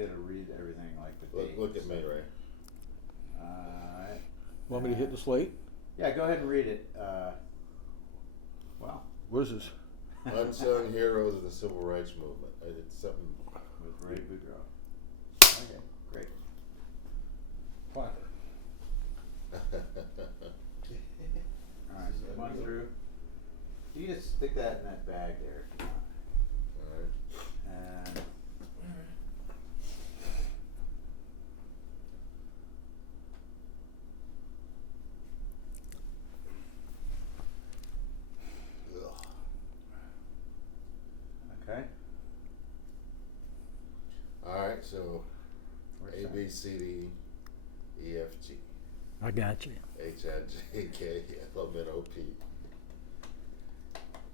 be able to read everything like the dates. Look at me, Ray. Alright. Want me to hit the slate? Yeah, go ahead and read it. Wow. What is this? Unsung Heroes of the Civil Rights Movement. It's something. With Ray Boudreaux. Okay, great. Platter. Alright, so come on through. You just stick that in that bag there if you want. Alright. And okay. Alright, so Where's A, that? B, C, D, E, F, G, I got you. H, I, J, K, L, M, N, O, P.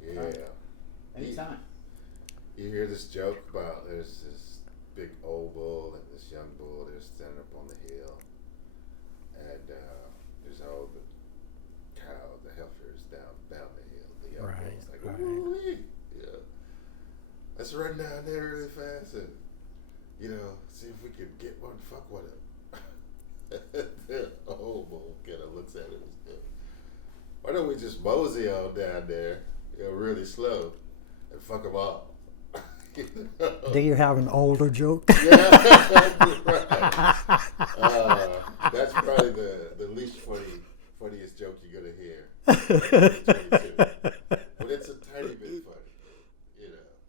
Yeah. Anytime. You hear this joke about there's this big old bull and this young bull, they're standing up on the hill, and there's all the cows, the heifers down the hill. The young bull's like, woo-wee. Yeah. Let's run down there really fast and, see if we could get one fuck with him. The old bull kind of looks at him and says, why don't we just mosey on down there, really slow, and fuck them all? Do you have an older joke? Yeah, right. That's probably the least funniest joke you're gonna hear. But it's a tiny bit funny,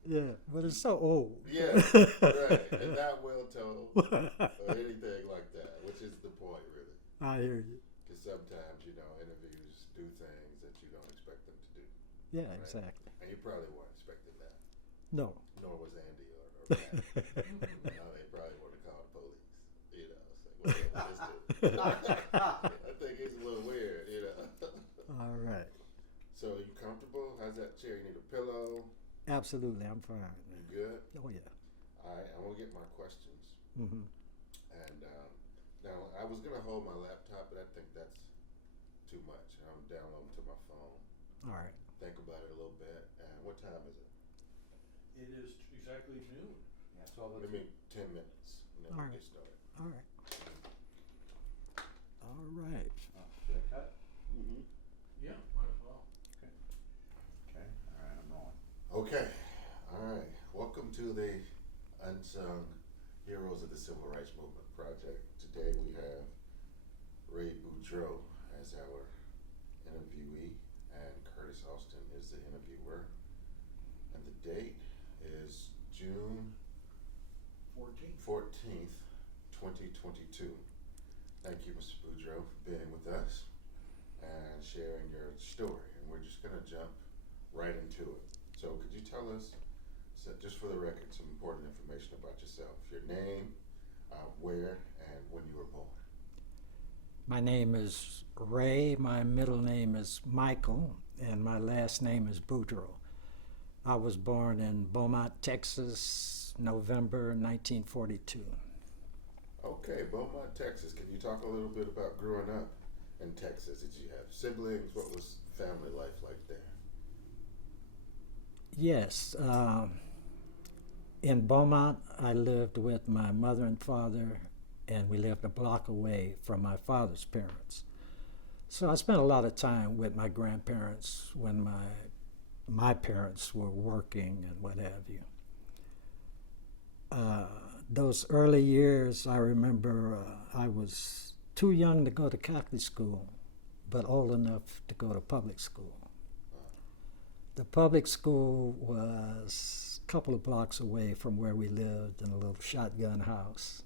Yeah, but it's so old. Yeah, right, and not well told or anything like that, which is the point, really. I hear you. Because sometimes, interviews do things that you don't expect them to do. Yeah, Right? exactly. And you probably weren't expecting that. No. Nor was Andy or Matt. They probably would have called the police. Say, what is this? I think it's a little weird, All right. So you comfortable? How's that chair? You need a pillow? Absolutely, I'm fine. You good? Oh, yeah. All right, I'm gonna get my questions. Mm-hmm. And now I was gonna hold my laptop, but I think that's too much. I'm downloading to my phone. All right. Think about it a little bit. And what time is it? It is exactly noon. Yeah, so Give me 10 minutes, and then All we'll right. get started. All right. All right. should I cut? Mm-hmm. Yeah, might as well. Okay. Alright, I'm rolling. Okay, all right. Welcome to the Unsung Heroes of the Civil Rights Movement project. Today we have Ray Boudreaux as our interviewee, and Curtis Austin is the interviewer. And the date is June 14th, 2022. Thank you, Mr. Boudreaux, for being with us and sharing your story. And we're just going to jump right into it. So could you tell us, just for the record, some important information about yourself? Your name, where, and when you were born. My name is Ray. My middle name is Michael, and my last name is Boudreaux. I was born in Beaumont, Texas, November 1942. Okay, Beaumont, Texas. Can you talk a little bit about growing up in Texas? Did you have siblings? What was family life like there? Yes. In Beaumont, I lived with my mother and father, and we lived a block away from my father's parents. So I spent a lot of time with my grandparents when my parents were working and what have you. Those early years, I remember I was too young to go to Catholic school, but old enough to go to public school. The public school was a couple of blocks away from where we lived in a little shotgun house.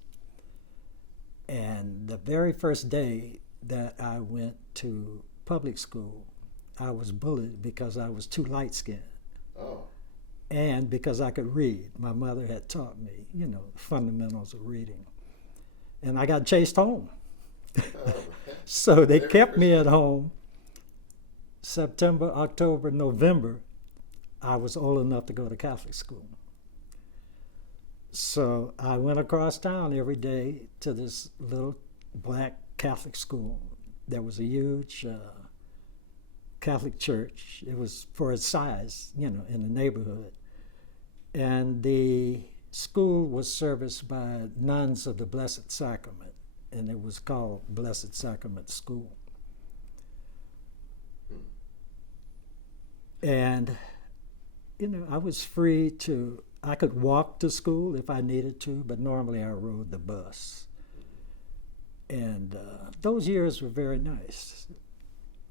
And the very first day that I went to public school, I was bullied because I was too light-skinned. Oh. And because I could read. My mother had taught me, the fundamentals of reading. And I got chased home. So they kept me at home. September, October, November, I was old enough to go to Catholic school. So I went across town every day to this little black Catholic school. There was a huge Catholic church. It was for its size, in the neighborhood. And the school was serviced by nuns of the Blessed Sacrament, and it was called Blessed Sacrament School. And, you know, I was free to, I could walk to school if I needed to, but normally I rode the bus. And those years were very nice.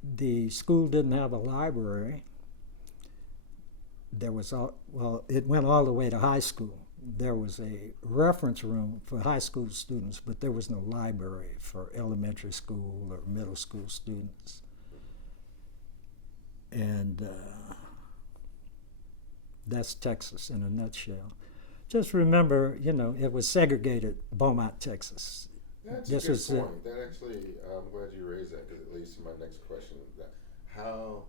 The school didn't have a library. There was, it went all the way to high school. There was a reference room for high school students, but there was no library for elementary school or middle school students. And that's Texas in a nutshell. Just remember, you know, it was segregated Beaumont, Texas. That's This a good was point. That actually, I'm glad you raised that because it leads to my next question. How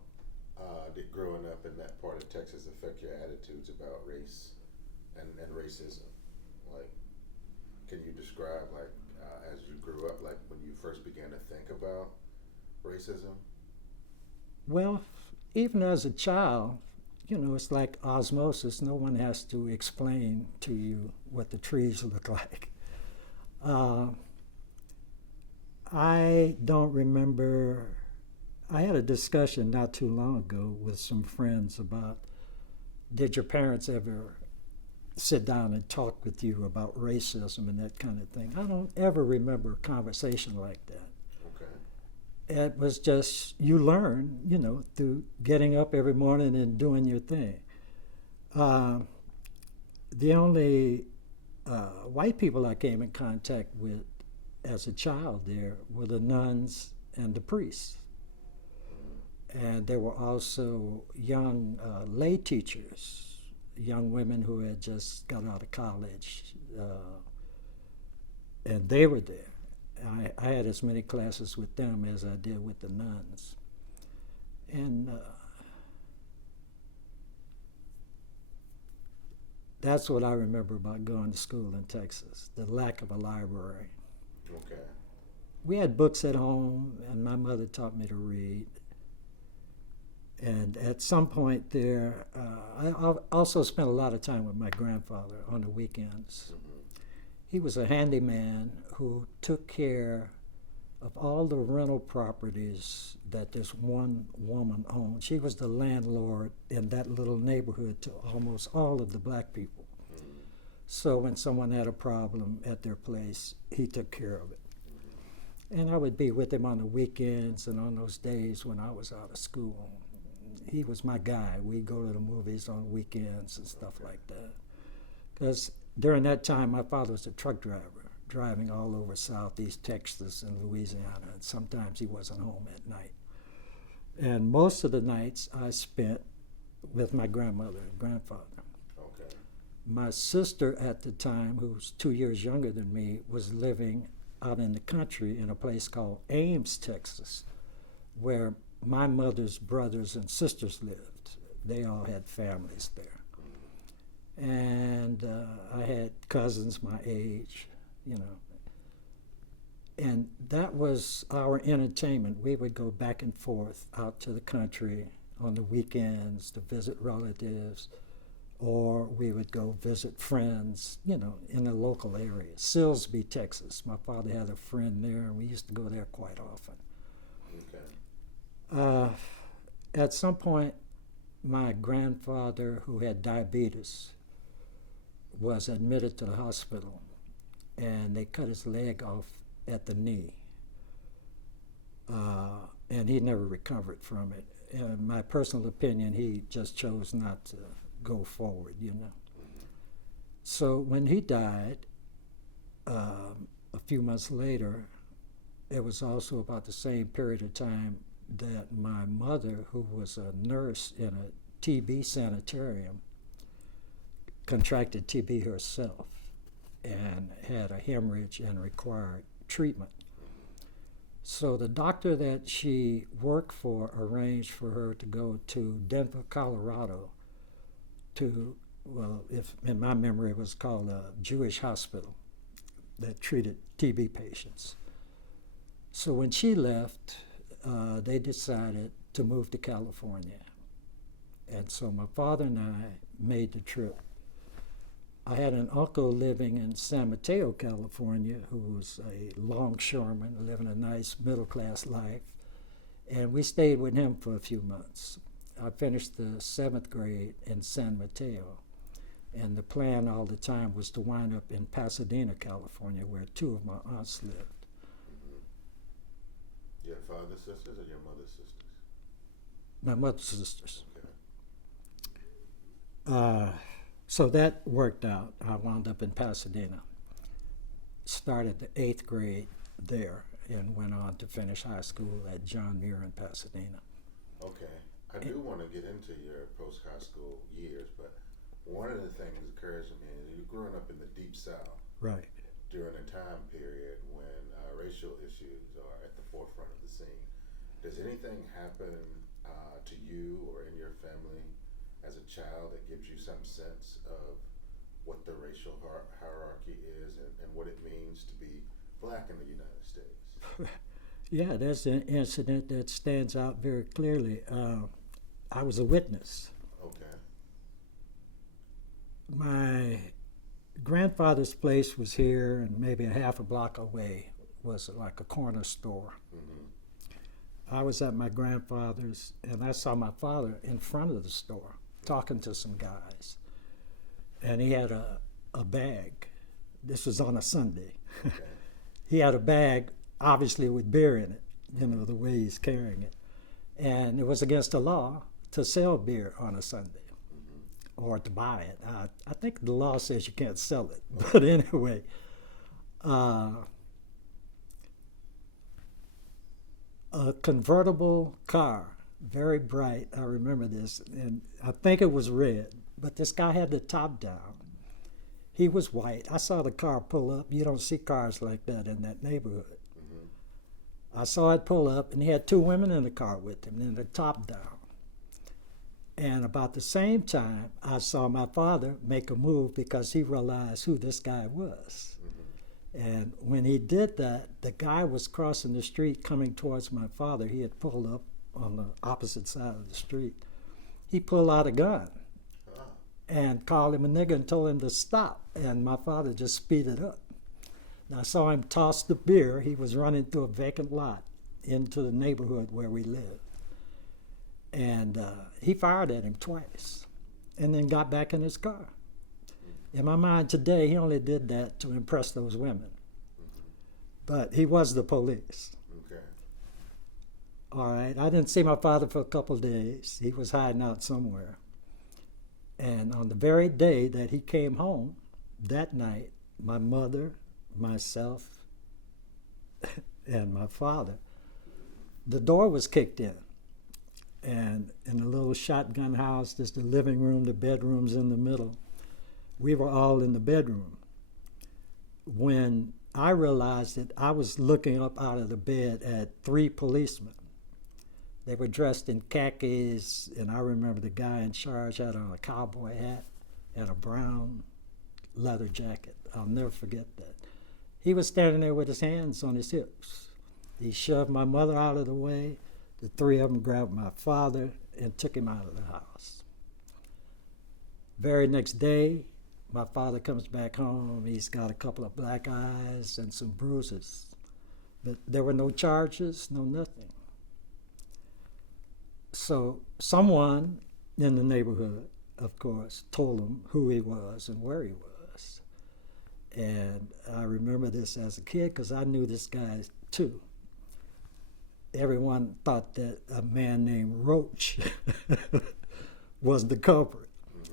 did growing up in that part of Texas affect your attitudes about race and racism? Like, can you describe, like, as you grew up, like when you first began to think about racism? Well, even as a child, you know, it's like osmosis. No one has to explain to you what the trees look like. I don't remember. I had a discussion not too long ago with some friends about, did your parents ever sit down and talk with you about racism and that kind of thing? I don't ever remember a conversation like that. Okay. It was just, you learn, you know, through getting up every morning and doing your thing. The only white people I came in contact with as a child there were the nuns and the priests. And there were also young lay teachers, young women who had just got out of college, and they were there. I had as many classes with them as I did with the nuns. And that's what I remember about going to school in Texas, the lack of a library. Okay. We had books at home, and my mother taught me to read. And at some point there, I also spent a lot of time with my grandfather on the weekends. Mm-hmm. He was a handyman who took care of all the rental properties that this one woman owned. She was the landlord in that little neighborhood to almost all of the black people. Mm-hmm. So when someone had a problem at their place, he took care of it. And I would be with him on the weekends and on those days when I was out of school. He was my guy. We'd go to the movies on weekends and stuff like that. Because during that time, my father was a truck driver, driving all over Southeast Texas and Louisiana, and sometimes he wasn't home at night. And most of the nights I spent with my grandmother and grandfather. Okay. My sister at the time, who was 2 years younger than me, was living out in the country in a place called Ames, Texas, where my mother's brothers and sisters lived. They all had families there. And I had cousins my age, you know. And that was our entertainment. We would go back and forth out to the country on the weekends to visit relatives, or we would go visit friends, you know, in the local area. Silsbee, Texas. My father had a friend there, and we used to go there quite often. Okay. At some point, my grandfather, who had diabetes, was admitted to the hospital, and they cut his leg off at the knee. And he never recovered from it. In my personal opinion, he just chose not to go forward, you know. So when he died, a few months later, it was also about the same period of time that my mother, who was a nurse in a TB sanitarium, contracted TB herself and had a hemorrhage and required treatment. So the doctor that she worked for arranged for her to go to Denver, Colorado to, well, if in my memory it was called a Jewish hospital that treated TB patients. So when she left, they decided to move to California. And so my father and I made the trip I had an uncle living in San Mateo, California, who was a longshoreman living a nice middle-class life. And we stayed with him for a few months. I finished the 7th grade in San Mateo. And the plan all the time was to wind up in Pasadena, California, where 2 of my aunts lived. Mm-hmm. Your father's sisters or your mother's sisters? My mother's sisters. Okay. So that worked out. I wound up in Pasadena. Started the 8th grade there and went on to finish high school at John Muir in Pasadena. Okay. I do want to get into your post-high school years, but one of the things that occurs to me is you're growing up in the Deep South. Right. During a time period when racial issues are at the forefront of the scene. Does anything happen to you or in your family as a child that gives you some sense of what the racial hierarchy is and what it means to be black in the United States? Yeah, there's an incident that stands out very clearly. I was a witness. Okay. My grandfather's place was here, and maybe a half a block away was like a corner store. Mm-hmm. I was at my grandfather's, and I saw my father in front of the store talking to some guys. And he had a bag. This was on a Sunday. Okay. He had a bag, obviously with beer in it, you know, the way he's carrying it. And it was against the law to sell beer on a Sunday. Or to buy it. I think the law says you can't sell it. But anyway, a convertible car, very bright, I remember this, and I think it was red, but this guy had the top down. He was white. I saw the car pull up. You don't see cars like that in that neighborhood. Mm-hmm. I saw it pull up, and he had 2 women in the car with him, and the top down. And about the same time, I saw my father make a move because he realized who this guy was. Mm-hmm. And when he did that, the guy was crossing the street coming towards my father. He had pulled up on the opposite side of the street. He pulled out a gun and called him a nigger and told him to stop. And my father just speeded up. And I saw him toss the beer. He was running through a vacant lot into the neighborhood where we lived. And he fired at him twice and then got back in his car. In my mind today, he only did that to impress those women. But he was the police. Okay. All right. I didn't see my father for a couple of days. He was hiding out somewhere. And on the very day that he came home, that night, my mother, myself, and my father, the door was kicked in. And in a little shotgun house, there's the living room, the bedroom's in the middle. We were all in the bedroom. When I realized it, I was looking up out of the bed at 3 policemen. They were dressed in khakis, and I remember the guy in charge had on a cowboy hat and a brown leather jacket. I'll never forget that. He was standing there with his hands on his hips. He shoved my mother out of the way. The 3 of them grabbed my father and took him out of the house. Very next day, my father comes back home. He's got a couple of black eyes and some bruises. But there were no charges, no nothing. So someone in the neighborhood, of course, told him who he was and where he was. And I remember this as a kid because I knew this guy too. Everyone thought that a man named Roach was the culprit.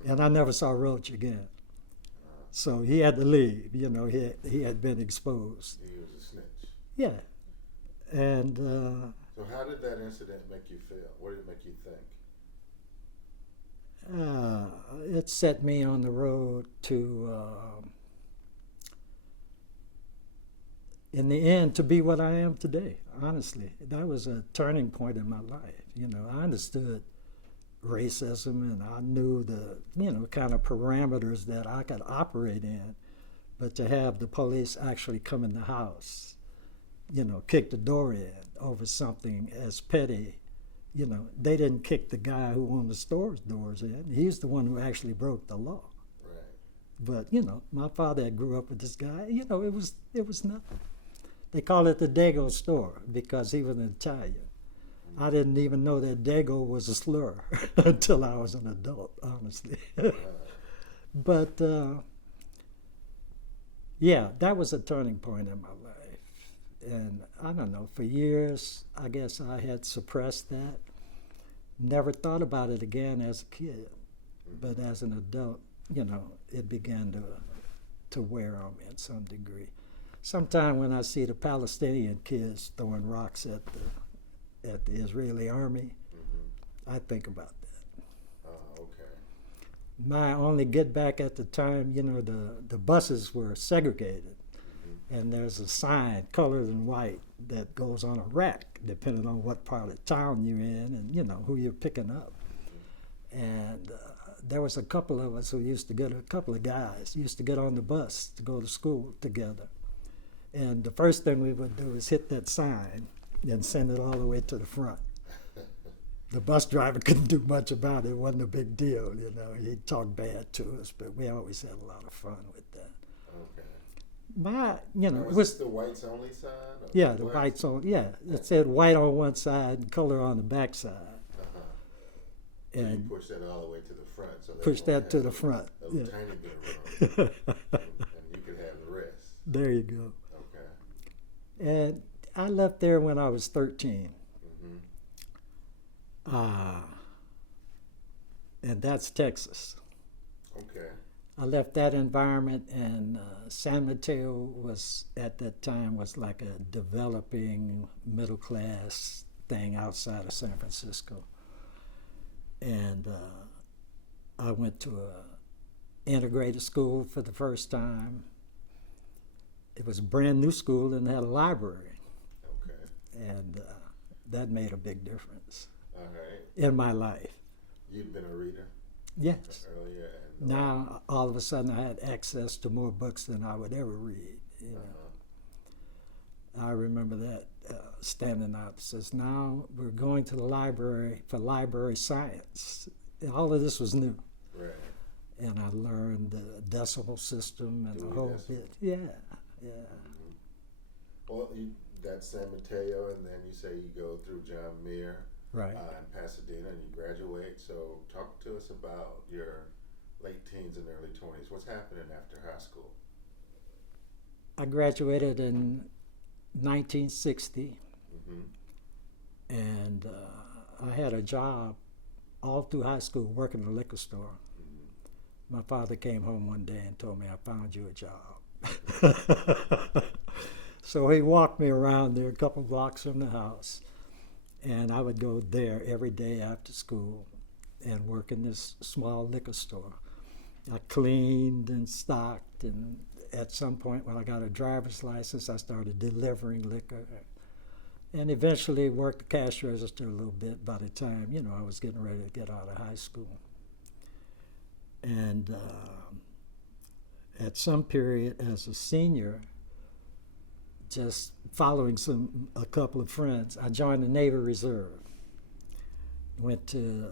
And I never saw Roach again. So he had to leave, you know, he had been exposed. He was a snitch. Yeah. And So how did that incident make you feel? What did it make you think? it set me on the road to, in the end, to be what I am today, honestly. That was a turning point in my life. You know, I understood racism and I knew the, you know, kind of parameters that I could operate in. But to have the police actually come in the house, you know, kick the door in over something as petty, you know, they didn't kick the guy who owned the store's doors in. He's the one who actually broke the law. Right. But you know, my father had grew up with this guy. You know, it was nothing. They call it the Dago store because he was an Italian. I didn't even know that Dago was a slur until I was an adult, honestly. But yeah, that was a turning point in my life. And I don't know, for years, I guess I had suppressed that. Never thought about it again as a kid. But as an adult, you know, it began to wear on me in some degree. Sometime when I see the Palestinian kids throwing rocks at the Israeli army, I think about that. Oh, okay. My only get back at the time, you know, the buses were segregated, and there's a sign colored in white that goes on a rack depending on what part of town you're in and, you know, who you're picking up. And there was a couple of us who used to get, a couple of guys used to get on the bus to go to school together. And the first thing we would do is hit that sign and send it all the way to the front. The bus driver couldn't do much about it. It wasn't a big deal, you know. He'd talk bad to us, but we always had a lot of fun with that. Okay. You know, Now, it was was, this the whites only sign? Or yeah, the blacks? whites on, yeah. It said white on one side and color on the back side. Uh-huh. So And you push that all the way to the front. So push only that to has the front. A Yeah. tiny bit of room. and you could have the rest. There you go. Okay. And I left there when I was 13. Mm-hmm. And that's Texas. Okay. I left that environment, and San Mateo was, at that time, was like a developing middle class thing outside of San Francisco. And I went to a integrated school for the first time. It was a brand new school and had a library. Okay. And that made a big difference All right. in my life. You'd been a reader Yes. earlier, and Now, all of a sudden, I had access to more books than I would ever read. You know, I remember that standing out. It says, "Now we're going to the library for library science." And all of this was new, right. and I learned the decimal system and the Dewey whole Decimal. bit. Yeah, yeah. Well, that's San Mateo, and then you say you go through John Muir Right. in Pasadena, and you graduate. So, talk to us about your late teens and early 20s. What's happening after high school? I graduated in 1960, Mm-hmm. and I had a job all through high school working in a liquor store. Mm-hmm. My father came home one day and told me, "I found you a job." So he walked me around there a couple blocks from the house, and I would go there every day after school and work in this small liquor store. I cleaned and stocked, and at some point when I got a driver's license, I started delivering liquor, and eventually worked the cash register a little bit by the time, you know, I was getting ready to get out of high school. And at some period as a senior, just following a couple of friends, I joined the Navy Reserve. Went to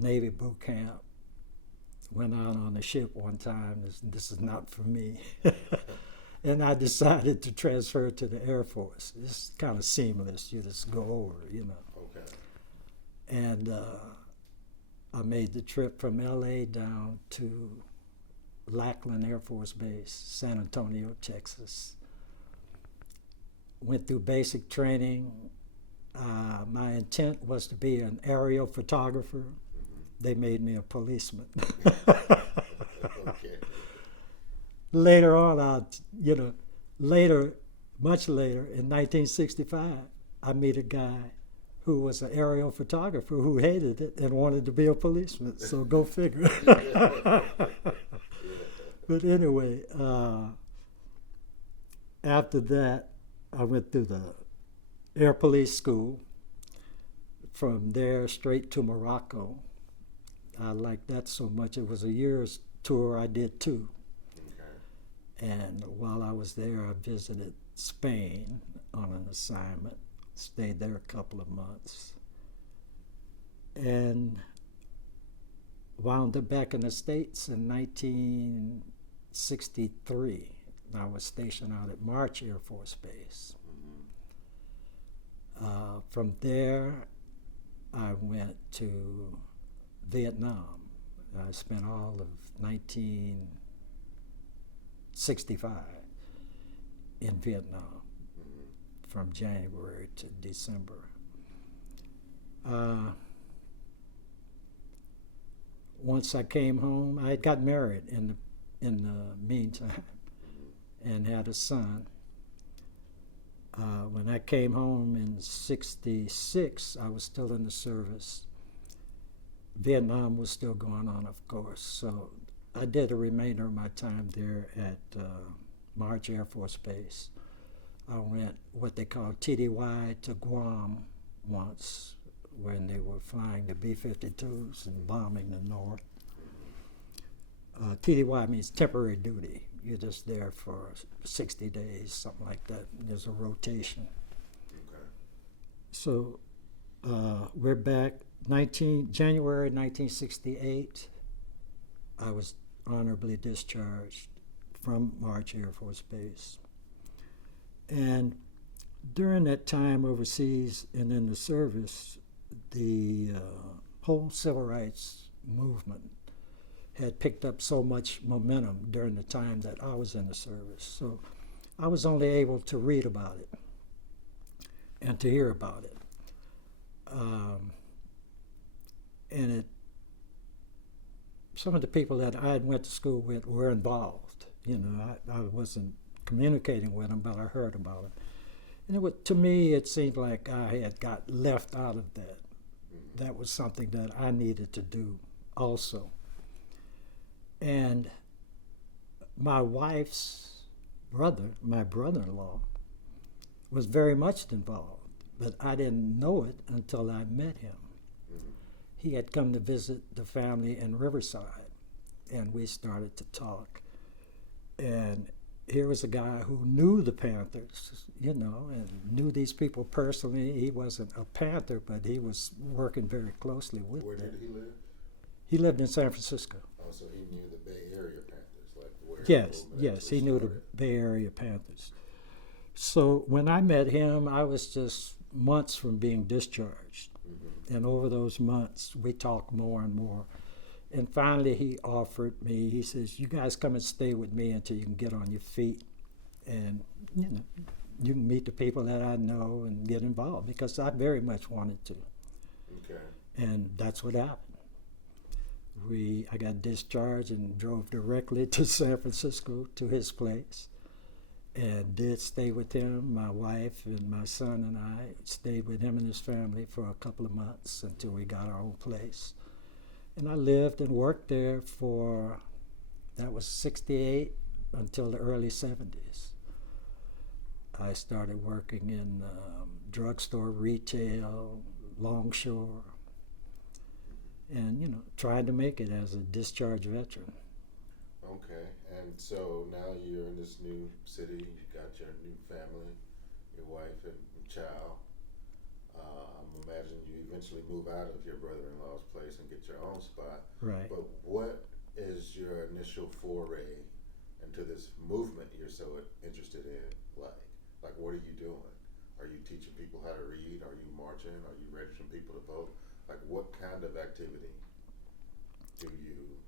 Navy boot camp. Went out on a ship one time. This is not for me. And I decided to transfer to the Air Force. It's kind of seamless. You just go over, you know. Okay. And I made the trip from LA down to Lackland Air Force Base, San Antonio, Texas. Went through basic training. My intent was to be an aerial photographer. They made me a policeman. Okay. Later on, much later, in 1965, I meet a guy who was an aerial photographer who hated it and wanted to be a policeman. So go figure. But anyway, after that, I went through the Air Police School. From there, straight to Morocco. I liked that so much. It was a year's tour. I did 2. Okay. And while I was there, I visited Spain on an assignment. Stayed there a couple of months. And wound up back in the States in 19 1963. I was stationed out at March Air Force Base. From there, I went to Vietnam. I spent all of 1965 in Vietnam, from January to December. Once I came home, I had got married in the meantime and had a son. When I came home in '66, I was still in the service. Vietnam was still going on, of course, so I did the remainder of my time there at March Air Force Base. I went what they call TDY to Guam once, when they were flying the B-52s and bombing the North. TDY means temporary duty. You're just there for 60 days, something like that. There's a rotation. Okay. So we're back. January 1968, I was honorably discharged from March Air Force Base. And during that time overseas and in the service, the whole civil rights movement had picked up so much momentum during the time that I was in the service. So I was only able to read about it and to hear about it. And some of the people that I went to school with were involved. You know, I wasn't communicating with them, but I heard about it. And to me, it seemed like I had got left out of that. That was something that I needed to do also. And my wife's brother, my brother-in-law, was very much involved, but I didn't know it until I met him. He had come to visit the family in Riverside, and we started to talk. And here was a guy who knew the Panthers, you know, and knew these people personally. He wasn't a Panther, but he was working very closely with them. Where did he live? He lived in San Francisco. Oh, so he knew the Bay Area Panthers, like where Yes, the movement yes, actually he knew the started. Bay Area Panthers. So when I met him, I was just months from being discharged. And over those months, we talked more and more. And finally, he offered me, he says, you guys come and stay with me until you can get on your feet. And, you know, you can meet the people that I know and get involved, because I very much wanted to. Okay. And that's what happened. I got discharged and drove directly to San Francisco to his place, and did stay with him. My wife and my son and I stayed with him and his family for a couple of months until we got our own place. And I lived and worked there that was '68 until the early '70s. I started working in drugstore, retail, longshore, and, you know, tried to make it as a discharged veteran. Okay, and so now you're in this new city, you got your new family, your wife and child. I'm imagining you eventually move out of your brother-in-law's place and get your own spot. Right. But what is your initial foray into this movement you're so interested in? Like what are you doing? Are you teaching people how to read? Are you marching? Are you registering people to vote? Like what kind of activity do you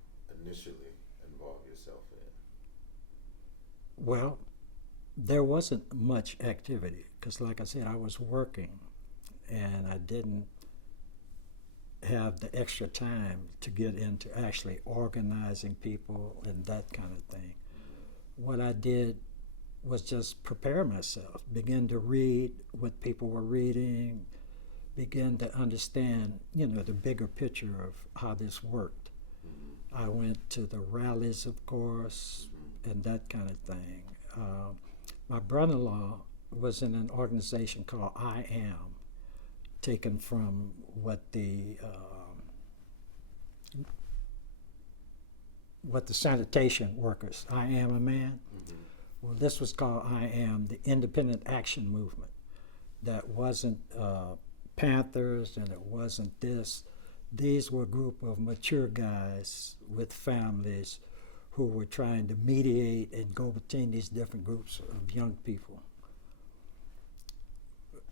initially involve yourself in? Well, there wasn't much activity because, like I said, I was working and I didn't have the extra time to get into actually organizing people and that kind of thing. What I did was just prepare myself, begin to read what people were reading, begin to understand, you know, the bigger picture of how this worked. I went to the rallies, of course, and that kind of thing. My brother-in-law was in an organization called I Am, taken from what the sanitation workers, I Am a Man. Well, this was called I Am, the Independent Action Movement. That wasn't Panthers and it wasn't this. These were a group of mature guys with families who were trying to mediate and go between these different groups of young people.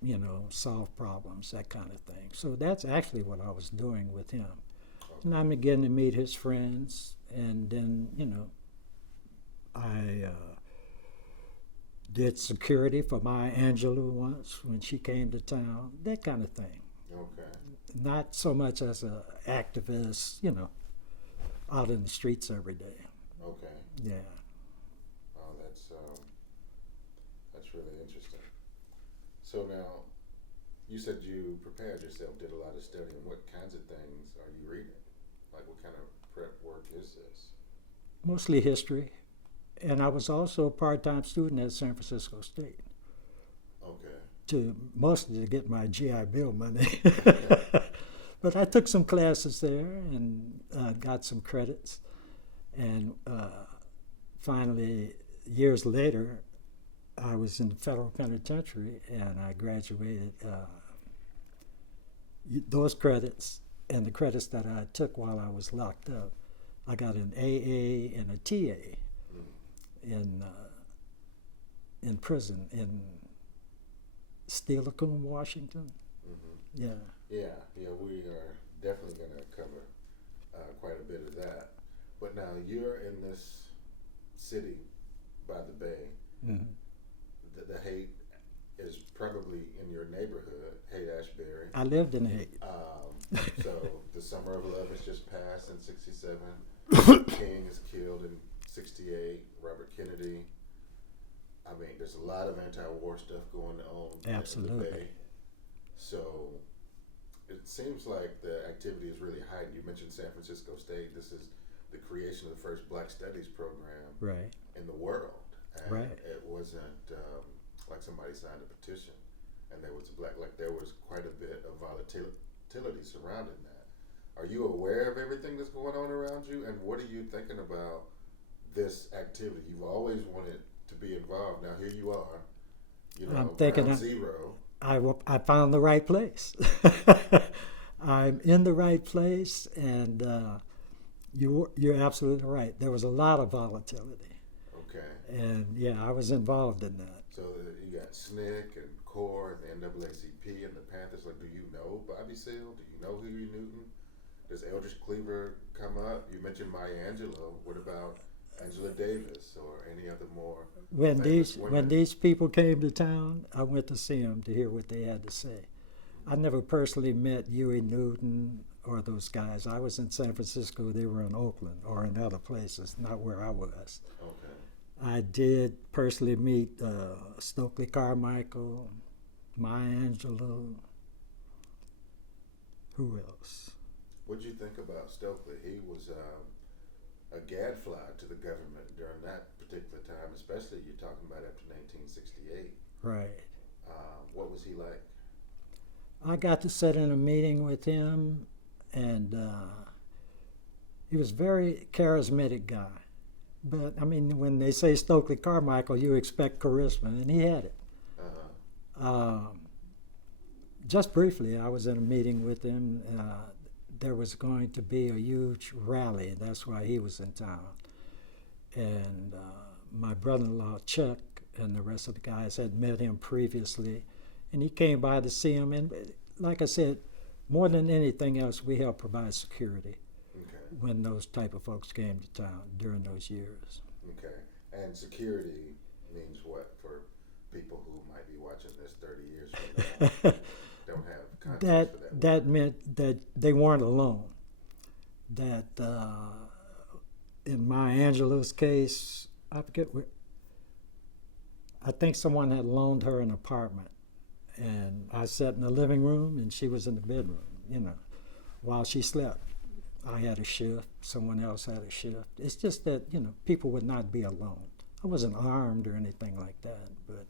You know, solve problems, that kind of thing. So that's actually what I was doing with him. And I'm beginning to meet his friends, and then, you know, I did security for Maya Angelou once when she came to town, that kind of thing. Okay. Not so much as an activist, you know, out in the streets every day. Okay. Yeah. Oh, that's really interesting. So now, you said you prepared yourself, did a lot of studying. What kinds of things are you reading? Like, what kind of prep work is this? Mostly history. And I was also a part-time student at San Francisco State. Okay. Mostly to get my GI Bill money. But I took some classes there and got some credits. And finally, years later, I was in the federal penitentiary, and I graduated. Those credits and the credits that I took while I was locked up, I got an AA and a TA in prison in Steilacoom, Washington. Mm-hmm. Yeah. Yeah, we are definitely going to cover quite a bit of that. But now you're in this city by the bay. Mm-hmm. The Haight is probably in your neighborhood, Haight-Ashbury. I lived in Haight. So the Summer of Love has just passed in '67. King is killed in '68. Robert Kennedy. I mean, there's a lot of anti-war stuff going on. Absolutely. In the Bay. So it seems like the activity is really heightened. You mentioned San Francisco State. This is the creation of the first Black Studies program Right. in the world. And Right. it wasn't like somebody signed a petition and there was there was quite a bit of volatility surrounding that. Are you aware of everything that's going on around you, and what are you thinking about this activity? You've always wanted to be involved. Now here you are, you know, I'm thinking ground zero. I found the right place. I'm in the right place, and you're absolutely right. There was a lot of volatility. Okay. And yeah, I was involved in that. So you got SNCC and CORE and the NAACP and the Panthers. Like, do you know Bobby Seale? Do you know Huey Newton? Does Eldridge Cleaver come up? You mentioned Maya Angelou. What about Angela Davis or any other more When famous women? when these people came to town, I went to see them to hear what they had to say. I never personally met Huey Newton or those guys. I was in San Francisco. They were in Oakland or in other places, not where I was. Okay. I did personally meet Stokely Carmichael, Maya Angelou. Who else? What did you think about Stokely? He was a gadfly to the government during that particular time, especially you're talking about after 1968. Right. What was he like? I got to sit in a meeting with him, and he was a very charismatic guy. But, I mean, when they say Stokely Carmichael, you expect charisma, and he had it. Just briefly, I was in a meeting with him. There was going to be a huge rally. That's why he was in town. And my brother-in-law, Chuck, and the rest of the guys had met him previously. And he came by to see him. And like I said, more than anything else, we helped provide security when those type of folks came to town during those years. Okay. And security means what for people who might be watching this 30 years from now? Don't have context for that. That meant that they weren't alone. That in Maya Angelou's case, I forget where, I think someone had loaned her an apartment, and I sat in the living room and she was in the bedroom, you know, while she slept. I had a shift, someone else had a shift. It's just that, you know, people would not be alone. I wasn't armed or anything like that, but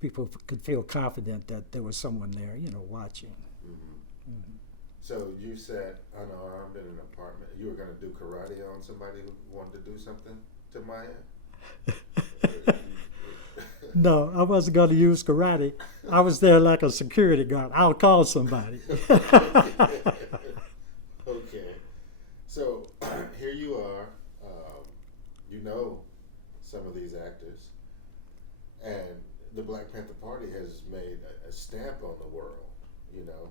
people could feel confident that there was someone there, you know, watching. Mm-hmm. Mm-hmm. So you sat unarmed in an apartment. You were going to do karate on somebody who wanted to do something to Maya? No, I wasn't going to use karate. I was there like a security guard. I'll call somebody. Okay. So here you are. And the Black Panther Party has made a stamp on the world, you know.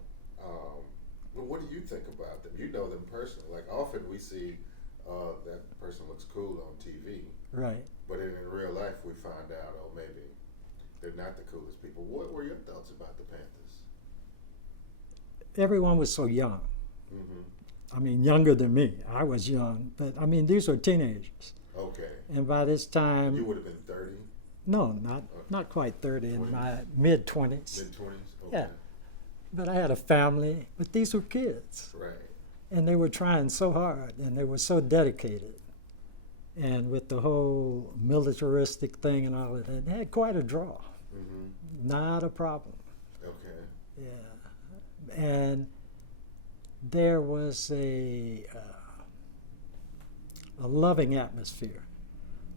But what do you think about them? You know them personally. Like, often we see that person looks cool on TV, Right. but in real life we find out, oh, maybe they're not the coolest people. What were your thoughts about the Panthers? Everyone was so young. Mm-hmm. I mean, younger than me. I was young, but I mean, these were teenagers. Okay. And by this time, You would have been 30, no, not quite 30, in 20s? my mid-20s. mid-20s? Okay. Yeah. But I had a family, but these were kids. Right. And they were trying so hard, and they were so dedicated. And with the whole militaristic thing and all of that, they had quite a draw. Mm-hmm. Not a problem. Okay. Yeah. And there was a loving atmosphere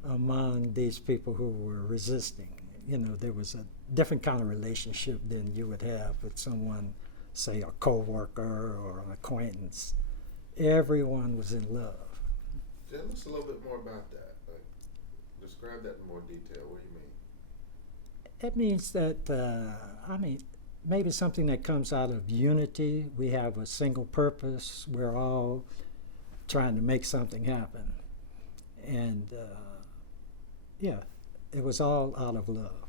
among these people who were resisting. You know, there was a different kind of relationship than you would have with someone, say, a co-worker or an acquaintance. Everyone was in love. Tell us a little bit more about that. Like, describe that in more detail. What do you mean? It means that, maybe something that comes out of unity. We have a single purpose. We're all trying to make something happen. And, yeah, it was all out of love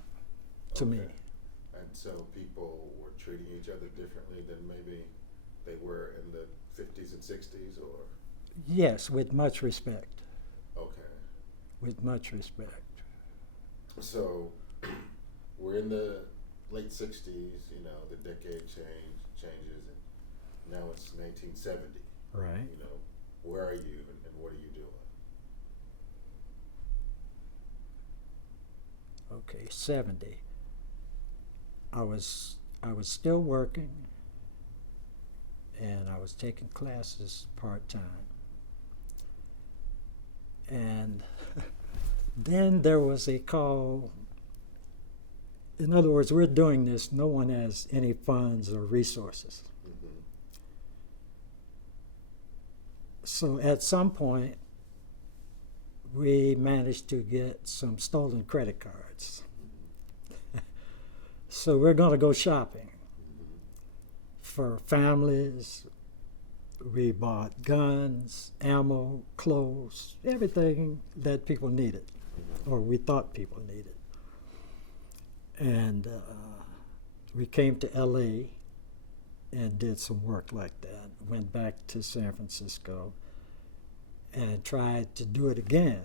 to me. And so people were treating each other differently than maybe they were in the 50s and 60s, or? Yes, with much respect. Okay. With much respect. So we're in the late 60s, you know, the decade changes, and now it's 1970. Right. You know, where are you and what are you doing? Okay, 70. I was still working, and I was taking classes part-time. And then there was a call. In other words, we're doing this, no one has any funds or resources. Mm-hmm. So at some point, we managed to get some stolen credit cards. So we're going to go shopping for families. We bought guns, ammo, clothes, everything that people needed, or we thought people needed. And we came to LA and did some work like that. Went back to San Francisco and tried to do it again.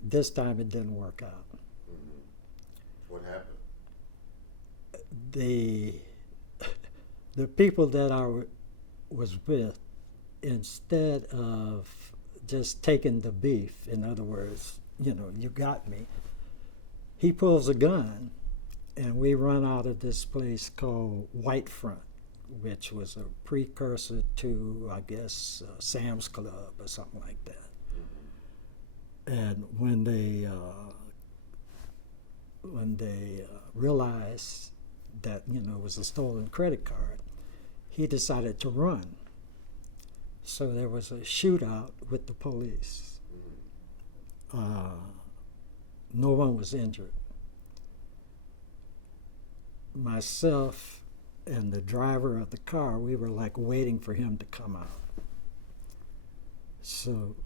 This time it didn't work out. Mm-hmm. What happened? The people that I was with, instead of just taking the beef, in other words, you know, you got me, he pulls a gun and we run out of this place called Whitefront, which was a precursor to, I guess, Sam's Club or something like that. Mm-hmm. And when they realized that, you know, it was a stolen credit card, he decided to run. So there was a shootout with the police. No one was injured. Myself and the driver of the car, we were like waiting for him to come out. So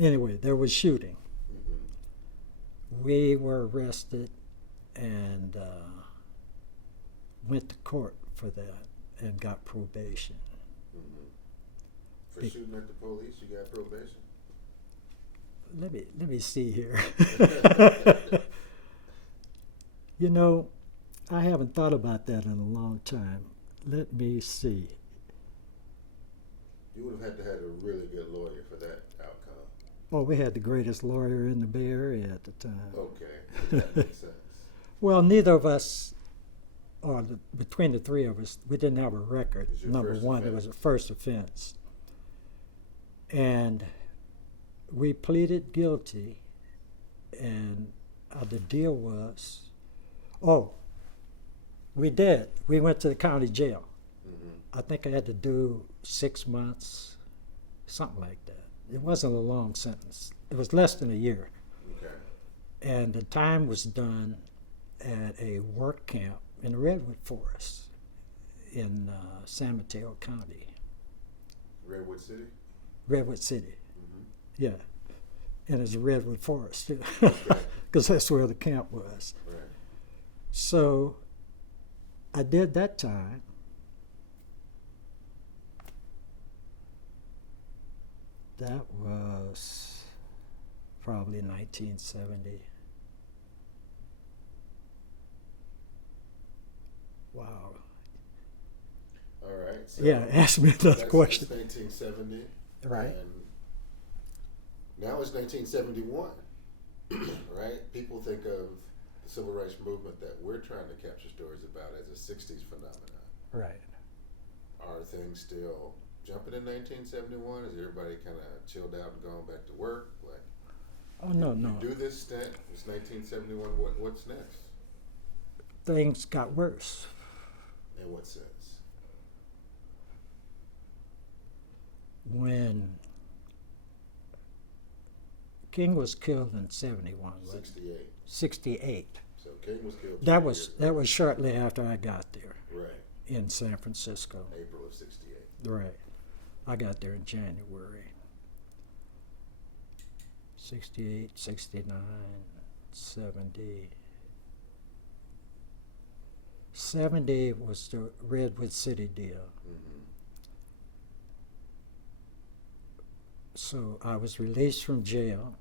anyway, there was shooting. Mm-hmm. We were arrested and went to court for that and got probation. Mm-hmm. For shooting at the police, you got probation? Let me see here. You know, I haven't thought about that in a long time. Let me see. You would have had to have a really good lawyer for that outcome. Oh, we had the greatest lawyer in the Bay Area at the time. Okay, that makes sense. Well, neither of us, or between the three of us, we didn't have a record. It was your Number first one, offense. it was a first offense. And we pleaded guilty, and the deal was, we did. We went to the county jail. Mm-hmm. I think I had to do 6 months, something like that. It wasn't a long sentence. It was less than a year. Okay. And the time was done, at a work camp in the Redwood Forest in San Mateo County, Redwood City? Redwood City. Mm-hmm. Yeah, and it's a Redwood Forest too, Okay. because that's where the camp was. Right. So I did that time. That was probably 1970. Wow. All right. So Yeah, ask me another that's question. 1970. Right. And now it's 1971. Right? People think of the civil rights movement that we're trying to capture stories about as a 60s phenomenon. Right. Are things still jumping in 1971? Is everybody kind of chilled out and gone back to work? Like, Oh, no, no. you do this stint, it's 1971, what's next? Things got worse. In what sense? When King was killed in 71, wasn't it? 68. 68. So King was killed. That 20 was years that later. was shortly after I got there Right. in San Francisco. April of 68. Right. I got there in January. 68, 69, 70. 70 was the Redwood City deal. Mm-hmm. So I was released from jail.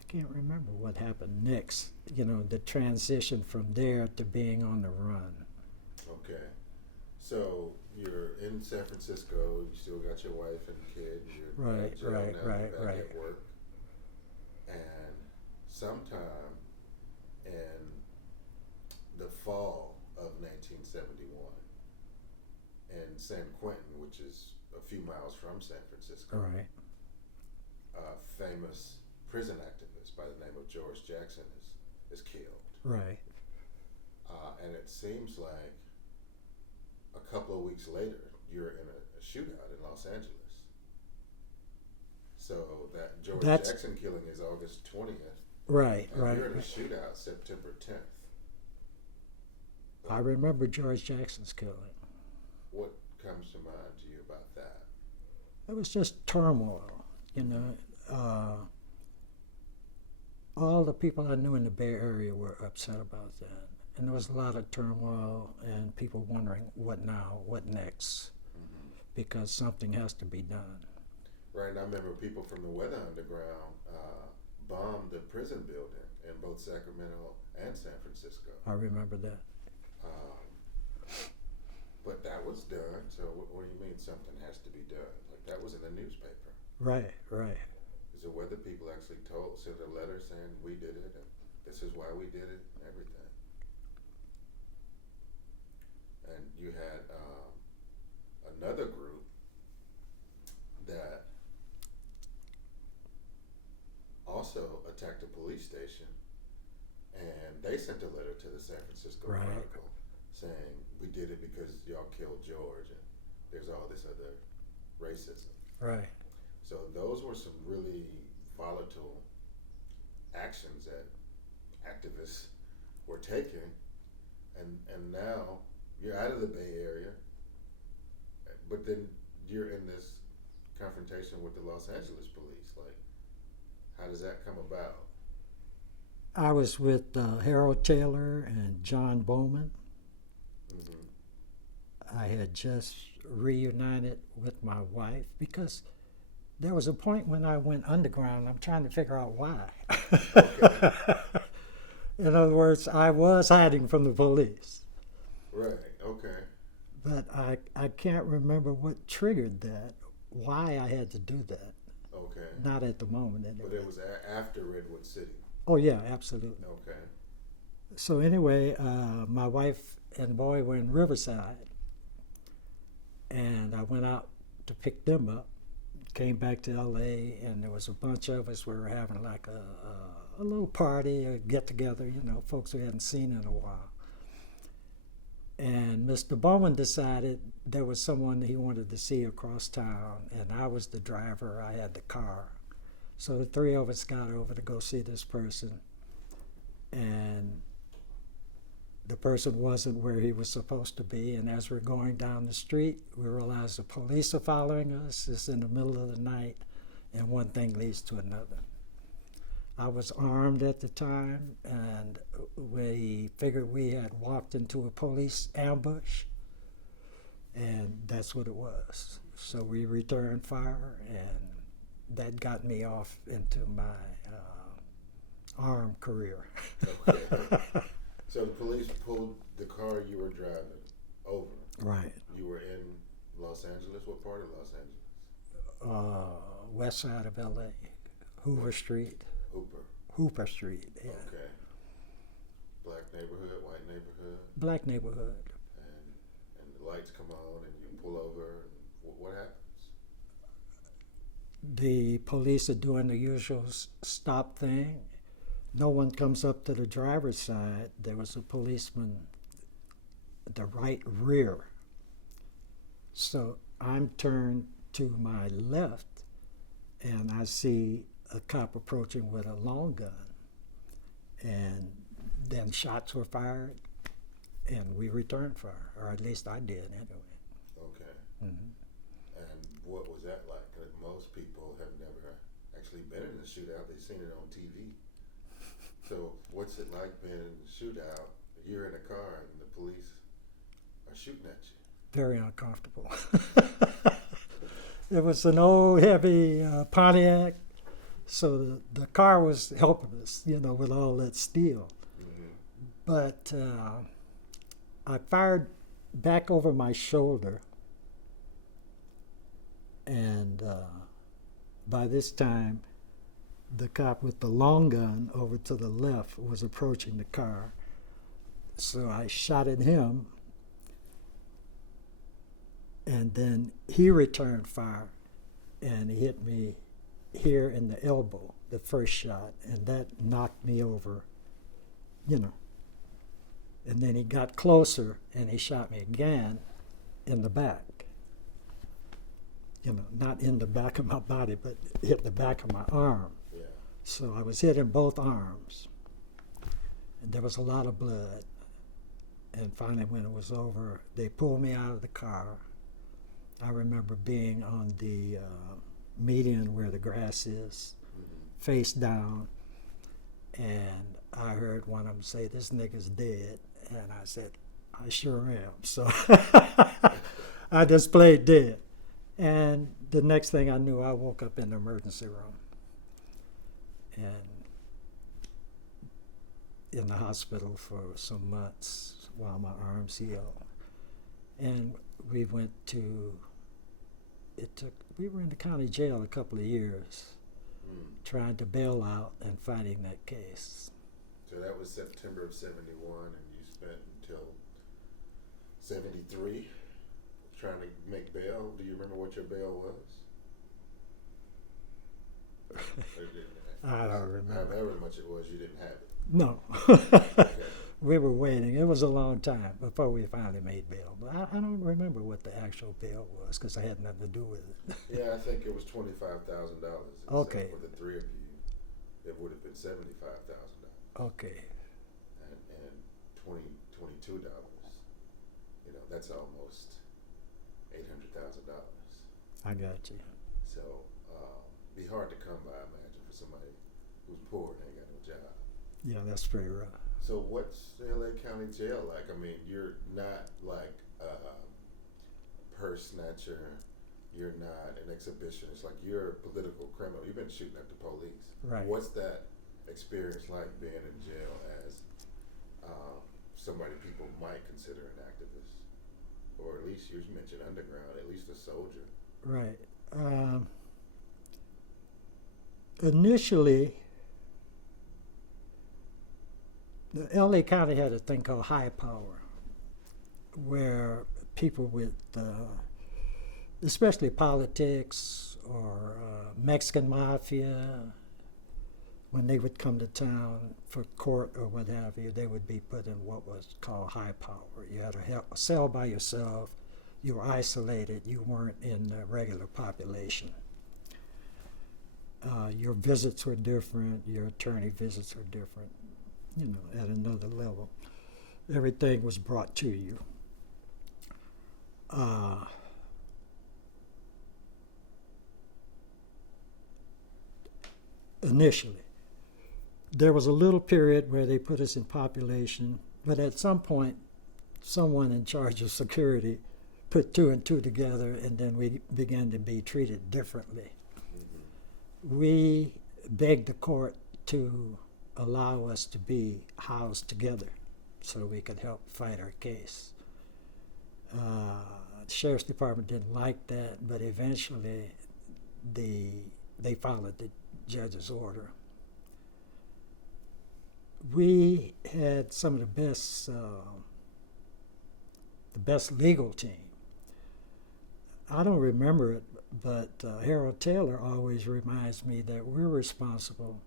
I can't remember what happened next. You know, the transition from there to being on the run. Okay. So you're in San Francisco, you still got your wife and kid, you're out Right, of jail right, now, you're right, back right. at work. And sometime in the fall of 1971 in San Quentin, which is a few miles from San Francisco, All right. a famous prison activist by the name of George Jackson is killed. Right. And it seems like a couple of weeks later, you're in a shootout in Los Angeles. So that George Jackson killing is August 20th. Right, And right. you're in a shootout September 10th. I remember George Jackson's killing. What comes to mind to you about that? It was just turmoil, you know. All the people I knew in the Bay Area were upset about that. And there was a lot of turmoil and people wondering what now, what next, because something has to be done. Right, and I remember people from the Weather Underground bombed the prison building in both Sacramento and San Francisco. I remember that. But that was done, so what do you mean something has to be done? Like, that was in the newspaper. Right, right. Is the weather people actually sent a letter saying we did it and this is why we did it and everything? And you had another group that also attacked a police station, and they sent a letter to the San Francisco Right. Chronicle saying we did it because y'all killed George and there's all this other racism. Right. So those were some really volatile actions that activists were taking, and now you're out of the Bay Area, but then you're in this confrontation with the Los Angeles police. Like, how does that come about? I was with Harold Taylor and John Bowman. Mm-hmm. I had just reunited with my wife because there was a point when I went underground. I'm trying to figure out why. Okay. In other words, I was hiding from the police. Right, okay. But I can't remember what triggered that, why I had to do that. Okay. Not at the moment, anyway. But it was after Redwood City. Oh, yeah, absolutely. Okay. So anyway, my wife and boy were in Riverside, and I went out to pick them up, came back to L.A., and there was a bunch of us. We were having like a little party, a get-together, you know, folks we hadn't seen in a while. And Mr. Bowman decided there was someone he wanted to see across town, and I was the driver. I had the car. So the three of us got over to go see this person, and the person wasn't where he was supposed to be. And as we're going down the street, we realized the police are following us. It's in the middle of the night, and one thing leads to another. I was armed at the time, and we figured we had walked into a police ambush, and that's what it was. So we returned fire, and that got me off into my armed career. Okay. So the police pulled the car you were driving over. Right. You were in Los Angeles. What part of Los Angeles? West side of LA, Hoover Street. Hooper Street, yeah. Okay. Black neighborhood, white neighborhood? Black neighborhood. And the lights come on and you pull over, and what happens? The police are doing the usual stop thing. No one comes up to the driver's side. There was a policeman at the right rear. So I'm turned to my left, and I see a cop approaching with a long gun, and then shots were fired, and we returned fire, or at least I did anyway. Okay. Mm-hmm. And what was that like? 'Cause most people have never actually been in a shootout. They've seen it on TV. So what's it like being in a shootout? You're in a car and the police are shooting at you. Very uncomfortable. It was an old heavy Pontiac, so the car was helping us, with all that steel. Mm-hmm. But I fired back over my shoulder, and by this time, the cop with the long gun over to the left was approaching the car. So I shot at him, and then he returned fire, and he hit me here in the elbow, the first shot, and that knocked me over, And then he got closer, and he shot me again in the back. Not in the back of my body, but hit the back of my arm. Yeah. So I was hit in both arms, and there was a lot of blood. And finally, when it was over, they pulled me out of the car. I remember being on the median where the grass is, face down, and I heard one of them say, "This nigga's dead," and I said, "I sure am." So I just played dead. And the next thing I knew, I woke up in the emergency room and in the hospital for some months while my arms healed. And we went to, we were in the county jail a couple of years trying to bail out and fighting that case. So that was September of 71, and you spent until 73 trying to make bail. Do you remember what your bail was? I don't remember. However much it was, you didn't have it. No. Okay. We were waiting. It was a long time before we finally made bail. But I don't remember what the actual bail was because I had nothing to do with it. Yeah, I think it was $25,000. Okay. For the three of you, it would have been $75,000. Okay. And $22. That's almost $800,000. I got you. So, be hard to come by, I imagine, for somebody who's poor and ain't got no job. Yeah, that's pretty rough. So what's the LA County Jail like? I mean, you're not like a purse snatcher. You're not an exhibitionist. Like, you're a political criminal. You've been shooting at the police. Right. What's that experience like being in jail as somebody people might consider an activist? Or at least you mentioned underground, at least a soldier. Right. Initially, the LA County had a thing called high power, where people with, especially politics or Mexican mafia, when they would come to town for court or what have you, they would be put in what was called high power. You had a cell by yourself, you were isolated, you weren't in the regular population. Your visits were different. Your attorney visits were different. You know, at another level. Everything was brought to you. Initially, there was a little period where they put us in population, but at some point, someone in charge of security put two and two together, and then we began to be treated differently. We begged the court to allow us to be housed together so we could help fight our case. The sheriff's department didn't like that, but eventually they followed the judge's order. We had some of the best legal team. I don't remember it, but Harold Taylor always reminds me that we're responsible,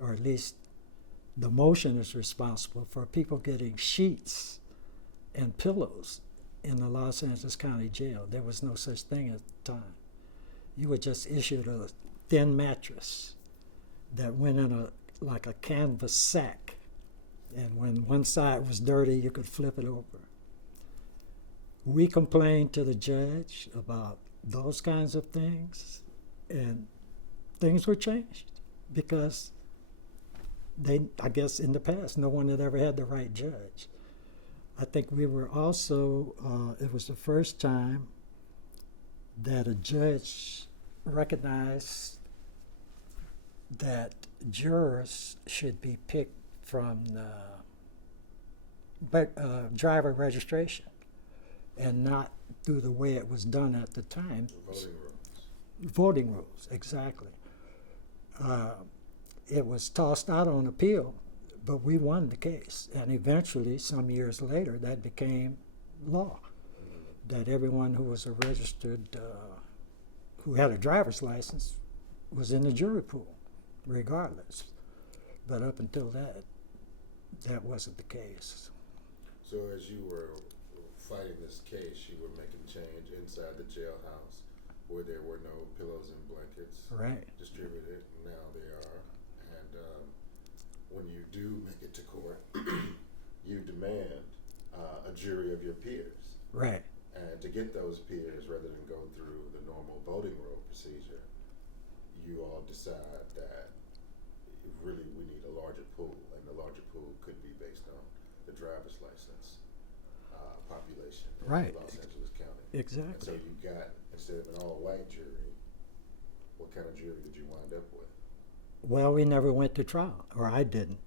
or at least the motion is responsible for people getting sheets and pillows in the Los Angeles County Jail. There was no such thing at the time. You were just issued a thin mattress that went in like a canvas sack, and when one side was dirty, you could flip it over. We complained to the judge about those kinds of things, and things were changed because I guess in the past, no one had ever had the right judge. I think we were also, it was the first time that a judge recognized that jurors should be picked from the driver registration and not through the way it was done at the time. Voting rules. Voting rules, exactly. It was tossed out on appeal, but we won the case. And eventually, some years later, that became law, that everyone who was a registered, who had a driver's license was in the jury pool, regardless. But up until that wasn't the case. So as you were fighting this case, you were making change inside the jailhouse where there were no pillows and blankets Right. distributed. Now they are. And when you do make it to court, you demand a jury of your peers. Right. And to get those peers, rather than go through the normal voting roll procedure, you all decide that really we need a larger pool, and the larger pool could be based on the driver's license population in Right. Los Angeles County. Exactly. And so you got, instead of an all-white jury, what kind of jury did you wind up with? Well, we never went to trial, or I didn't.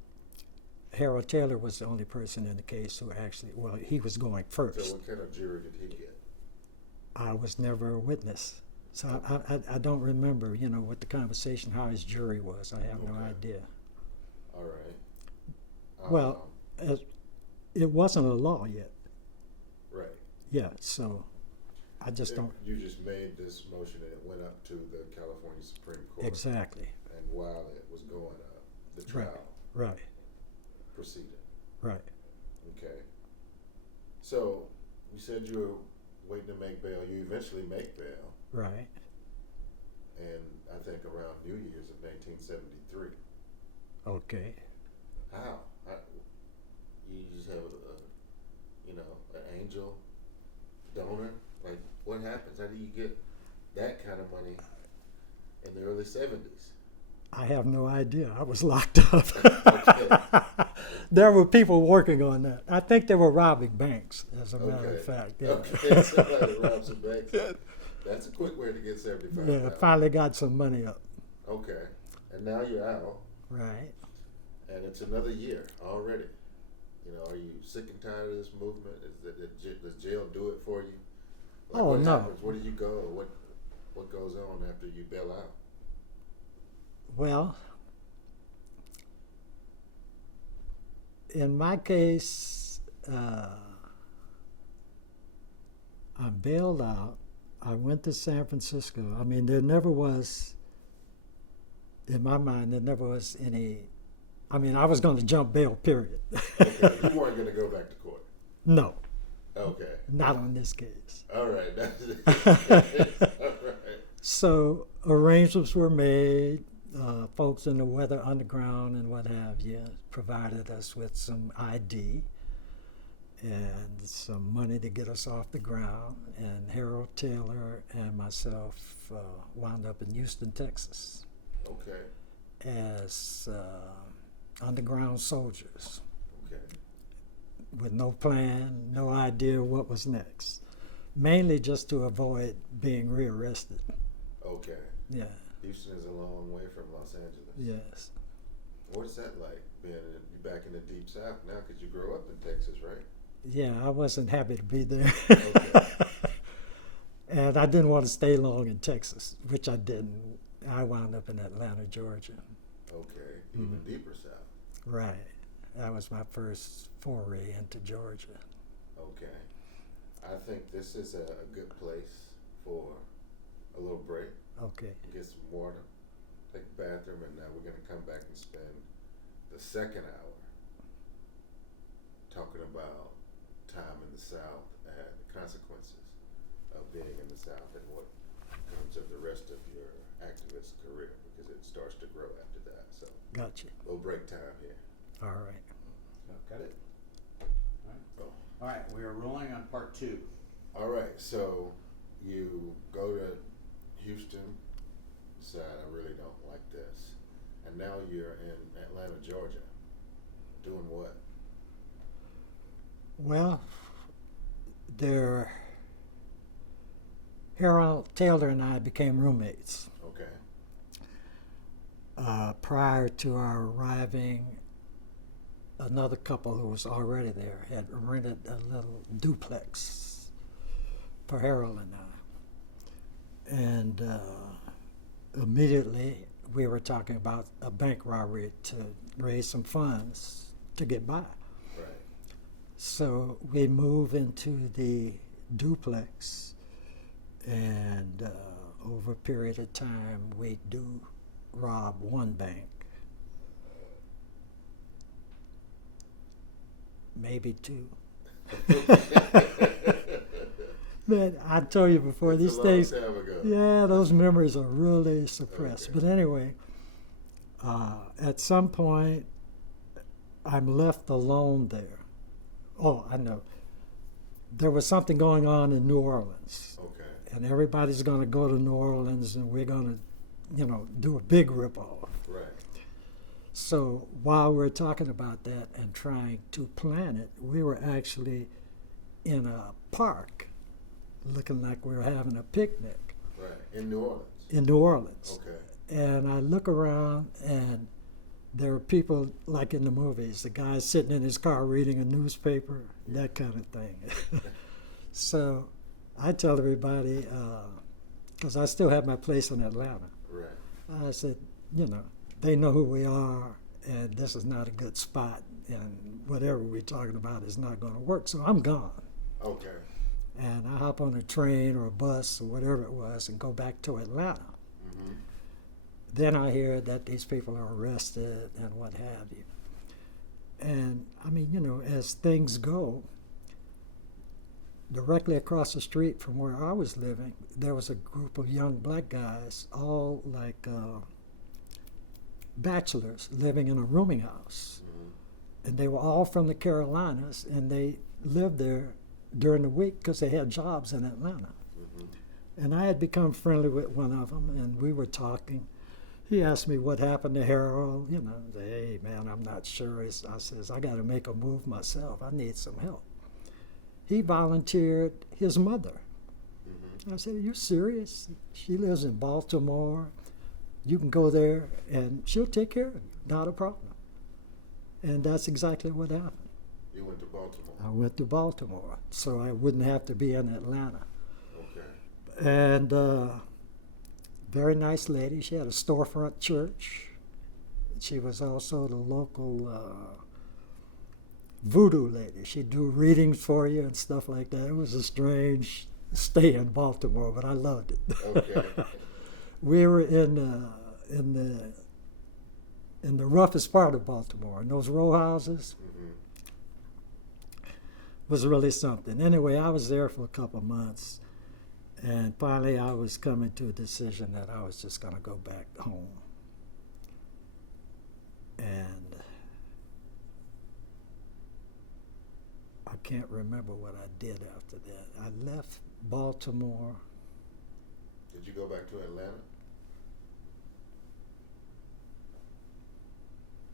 Harold Taylor was the only person in the case who actually, well, he was going first. So what kind of jury did he get? I was never a witness. So I don't remember, what the conversation, how his jury was. I have no Okay. idea. All right. Well, it wasn't a law yet. Right. Yeah, so I just don't. You just made this motion and it went up to the California Supreme Court. Exactly. And while it was going up, the trial Right. proceeded. Right. Okay. So you said you were waiting to make bail. You eventually make bail, Right. and I think around New Year's of 1973. Okay. How? You just have an angel donor? Like, what happens? How do you get that kind of money in the early 70s? I have no idea. I was locked up. Okay. There were people working on that. I think they were robbing banks, as a matter of fact. Yeah. Okay, somebody robs a bank. That's a quick way to get $75,000. Yeah, finally got some money up. Okay, and now you're out, Right. and it's another year already. Are you sick and tired of this movement? Does jail do it for you? Like, Oh, what no. happens? Where do you go? What goes on after you bail out? Well, in my case, I bailed out. I went to San Francisco. I mean, there never was, in my mind, any. I mean, I was going to jump bail, period. Okay, you weren't going to go back to court. No, Okay. not on this case. All right. All right. So arrangements were made. Folks in the Weather Underground and what have you provided us with some ID and some money to get us off the ground. And Harold Taylor and myself wound up in Houston, Texas, Okay. as underground soldiers Okay. with no plan, no idea what was next. Mainly just to avoid being rearrested. Okay. Yeah, Houston is a long way from Los Angeles. yes. What is that like, being back in the deep south now? Because you grew up in Texas, right? Yeah, I wasn't happy to be there. Okay. And I didn't want to stay long in Texas, which I didn't. I wound up in Atlanta, Georgia. Okay. Even deeper south. Right. That was my first foray into Georgia. Okay. I think this is a good place for a little break. Okay. Get some water, take a bathroom, and now we're going to come back and spend the second hour talking about time in the South and the consequences of being in the South and what comes of the rest of your activist career, because it starts to grow after that. So, Gotcha. little break time here. All right. Got it? Oh. All right, we are rolling on part 2. All right, so you go to Houston, decide I really don't like this, and now you're in Atlanta, Georgia, doing what? Well, Harold Taylor and I became roommates. Okay. Prior to our arriving, another couple who was already there had rented a little duplex for Harold and I. And immediately we were talking about a bank robbery to raise some funds to get by. Right. So we move into the duplex, and over a period of time, we do rob one bank, maybe 2. Man, I told you before, That's these a long things, time ago. yeah, those memories are really suppressed. Okay. But anyway, at some point, I'm left alone there. Oh, I know. There was something going on in New Orleans. Okay. And everybody's going to go to New Orleans, and we're going to, do a big ripoff. Right. So while we're talking about that and trying to plan it, we were actually in a park, looking like we were having a picnic Right. In New Orleans. in New Orleans. Okay. And I look around, and there are people like in the movies, the guy sitting in his car reading a newspaper, that kind of thing. So I tell everybody, because I still have my place in Atlanta, Right. I said, they know who we are, and this is not a good spot, and whatever we're talking about is not going to work, so I'm gone. Okay. And I hop on a train or a bus or whatever it was and go back to Atlanta. Mm-hmm. Then I hear that these people are arrested and what have you. And I mean, as things go, directly across the street from where I was living, there was a group of young black guys, all like bachelors living in a rooming house. Mm-hmm. And they were all from the Carolinas, and they lived there during the week because they had jobs in Atlanta. Mm-hmm. And I had become friendly with one of them, and we were talking. He asked me what happened to Harold. Hey, man, I'm not sure. I says, I got to make a move myself. I need some help. He volunteered his mother. Mm-hmm. I said, are you serious? She lives in Baltimore. You can go there, and she'll take care of you. Not a problem. And that's exactly what happened. You went to Baltimore. I went to Baltimore, so I wouldn't have to be in Atlanta. Okay. And very nice lady. She had a storefront church. She was also the local voodoo lady. She'd do readings for you and stuff like that. It was a strange stay in Baltimore, but I loved it. Okay. We were in the roughest part of Baltimore, and those row houses Mm-hmm. was really something. Anyway, I was there for a couple of months, And finally, I was coming to a decision that I was just going to go back home. And I can't remember what I did after that. I left Baltimore. Did you go back to Atlanta?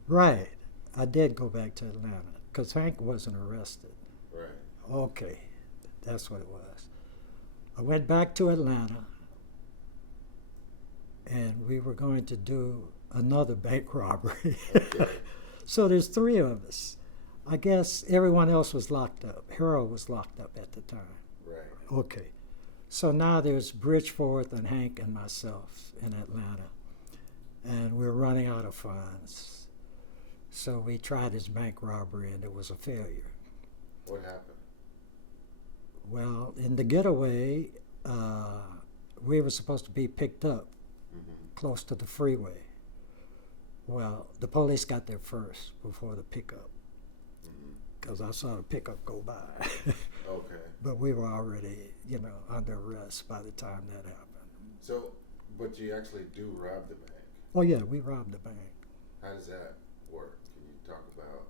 Right. I did go back to Atlanta because Hank wasn't arrested. Right. Okay. That's what it was. I went back to Atlanta, and we were going to do another bank robbery. Okay. So there's three of us. I guess everyone else was locked up. Harold was locked up at the time. Right. Okay. So now there's Bridgeforth and Hank and myself in Atlanta, and we're running out of funds. So we tried this bank robbery, and it was a failure. What happened? Well, in the getaway, we were supposed to be picked up close to the freeway. Well, the police got there first before the pickup, because I saw the pickup go by. Okay. But we were already, under arrest by the time that happened. So, but you actually do rob the bank. Oh yeah, we robbed the bank. How does that work? Can you talk about?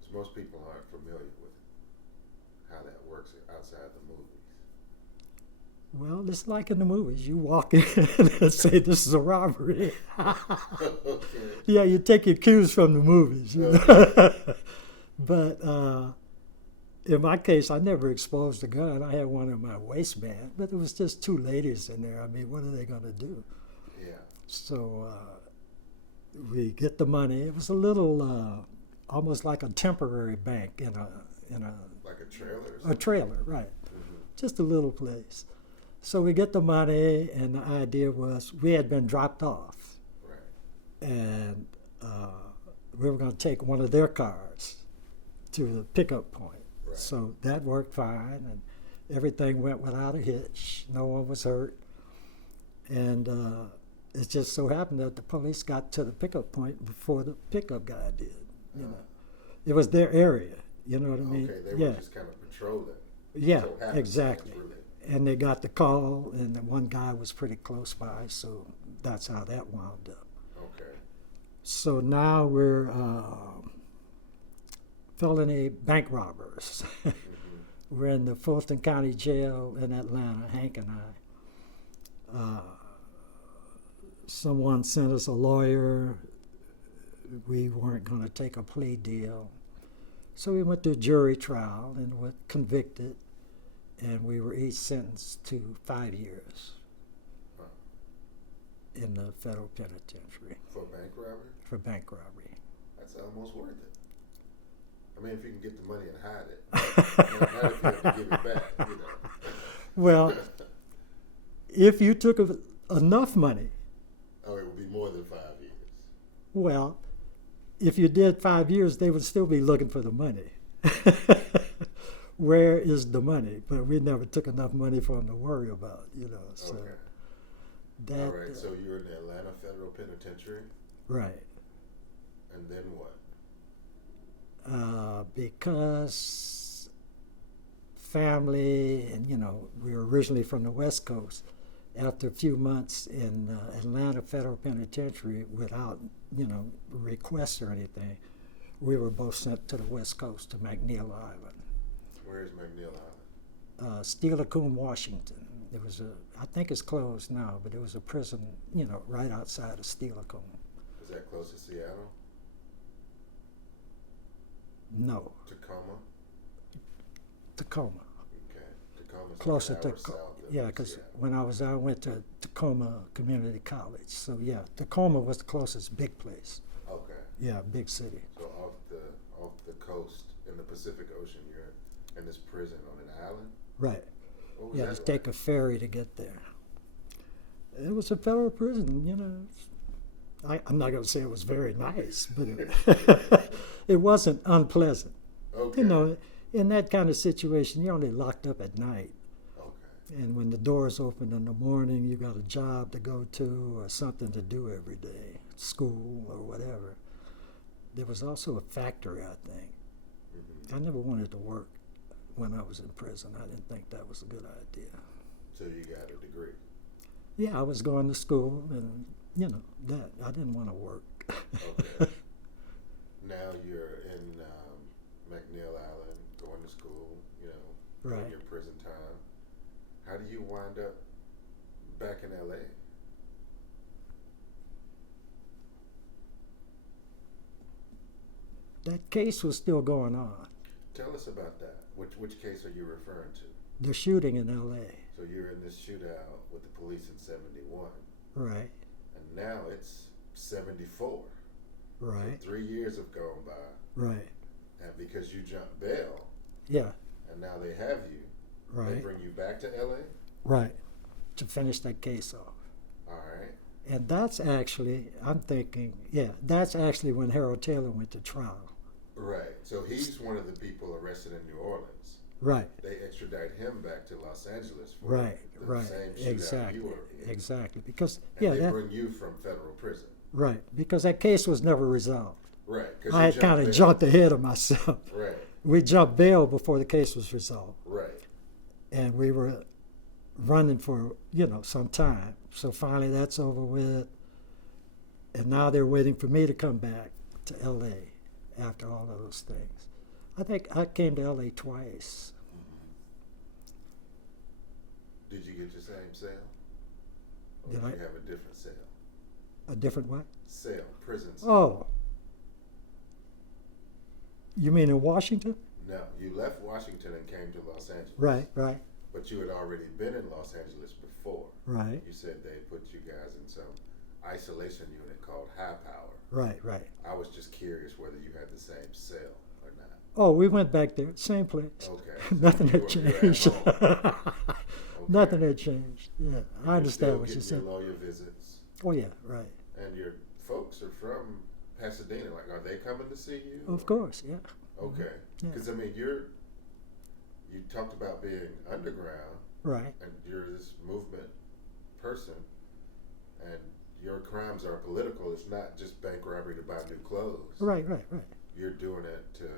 Because most people aren't familiar with how that works outside the movies. Well, it's like in the movies. You walk in and say, "This is a robbery." Okay. Yeah, you take your cues from the movies. You know? But in my case, I never exposed a gun. I had one in my waistband, but it was just two ladies in there. I mean, what are they going to do? Yeah. So we get the money. It was a little, almost like a temporary bank in a Like a trailer or something? a trailer, right? Mm-hmm. Just a little place. So we get the money, and the idea was we had been dropped off, Right. and we were going to take one of their cars to the pickup point. Right. So that worked fine, and everything went without a hitch. No one was hurt. And it just so happened that the police got to the pickup point before the pickup guy did. It was their area. You know what I mean? Okay, they were just kind of patrolling. Yeah, So happenstance, exactly. really. And they got the call, and the one guy was pretty close by, so that's how that wound up. Okay. So now we're felony bank robbers. We're in the Fulton County Jail in Atlanta, Hank and I. Someone sent us a lawyer. We weren't going to take a plea deal. So we went to a jury trial and were convicted, and we were each sentenced to 5 years in the federal penitentiary For bank robbery? for bank robbery. That's almost worth it. I mean, if you can get the money and hide it. Not if you have to give it back, you know. Well, if you took enough money, Oh, it would be more than 5 years. well, if you did 5 years, they would still be looking for the money. Where is the money? But we never took enough money for them to worry about, So Okay. that, All right, so you're in the Atlanta Federal Penitentiary, right. and then what? Because family, and we were originally from the West Coast. After a few months in Atlanta Federal Penitentiary without, requests or anything, we were both sent to the West Coast to McNeil Island. Where is McNeil Island? Steilacoom, Washington. It was I think it's closed now, but it was a prison, right outside of Steilacoom. Is that close to Seattle? No, Tacoma. Okay. Tacoma's Closer like to, an hour south of yeah, because Seattle. when I was there, I went to Tacoma Community College. So yeah, Tacoma was the closest big place. Okay. Yeah, big city. So off the coast in the Pacific Ocean, you're in this prison on an island? Right. What was You that had to like? take a ferry to get there. It was a federal prison, I'm not going to say it was very nice, but it wasn't unpleasant. Okay. In that kind of situation, you're only locked up at night. Okay. And when the doors open in the morning, you got a job to go to or something to do every day, school or whatever. There was also a factory, I think. Mm-hmm. I never wanted to work when I was in prison. I didn't think that was a good idea. So you got a degree. Yeah, I was going to school, and that I didn't want to work. Okay. Now you're in McNeil Island, going to school, doing Right. your prison time. How do you wind up back in LA? That case was still going on. Tell us about that. Which case are you referring to? The shooting in L.A. So you're in this shootout with the police in 71, Right. and now it's 74. Right. So 3 years have gone by, Right. and because you jumped bail, Yeah. and now they have you, they Right. bring you back to LA? Right. To finish that case off. All right. And that's actually, I'm thinking, that's actually when Harold Taylor went to trial. Right. So he's one of the people arrested in New Orleans. Right. They extradite him back to Los Angeles for Right. the Right. same shootout Exactly. you were in. Exactly. Because And they bring you from federal prison. right. Because that case was never resolved. Right. 'Cause I you had kind of bail. jumped ahead of myself. Right. We jumped bail before the case was resolved. Right. And we were running for some time. So finally that's over with, and now they're waiting for me to come back to LA after all of those things. I think I came to LA twice. Did you get your same cell? Or Did did I? you have a different cell? A different what? Cell, prison cell. Oh, you mean in Washington? No, you left Washington and came to Los Angeles. Right. But you had already been in Los Angeles before. Right. You said they put you guys in some isolation unit called High Power. Right. I was just curious whether you had the same cell or not. Oh, we went back there, same place. Okay. Nothing You had were at changed. home. Nothing had changed. Yeah, And I you're still understand what you getting said. your lawyer visits. Oh yeah, right. And your folks are from Pasadena. Like, are they coming to see you? Of or- course, yeah. Okay. Yeah. Because you talked about being underground, Right. and you're this movement person, and your crimes are political. It's not just bank robbery to buy new clothes. Right. You're doing it to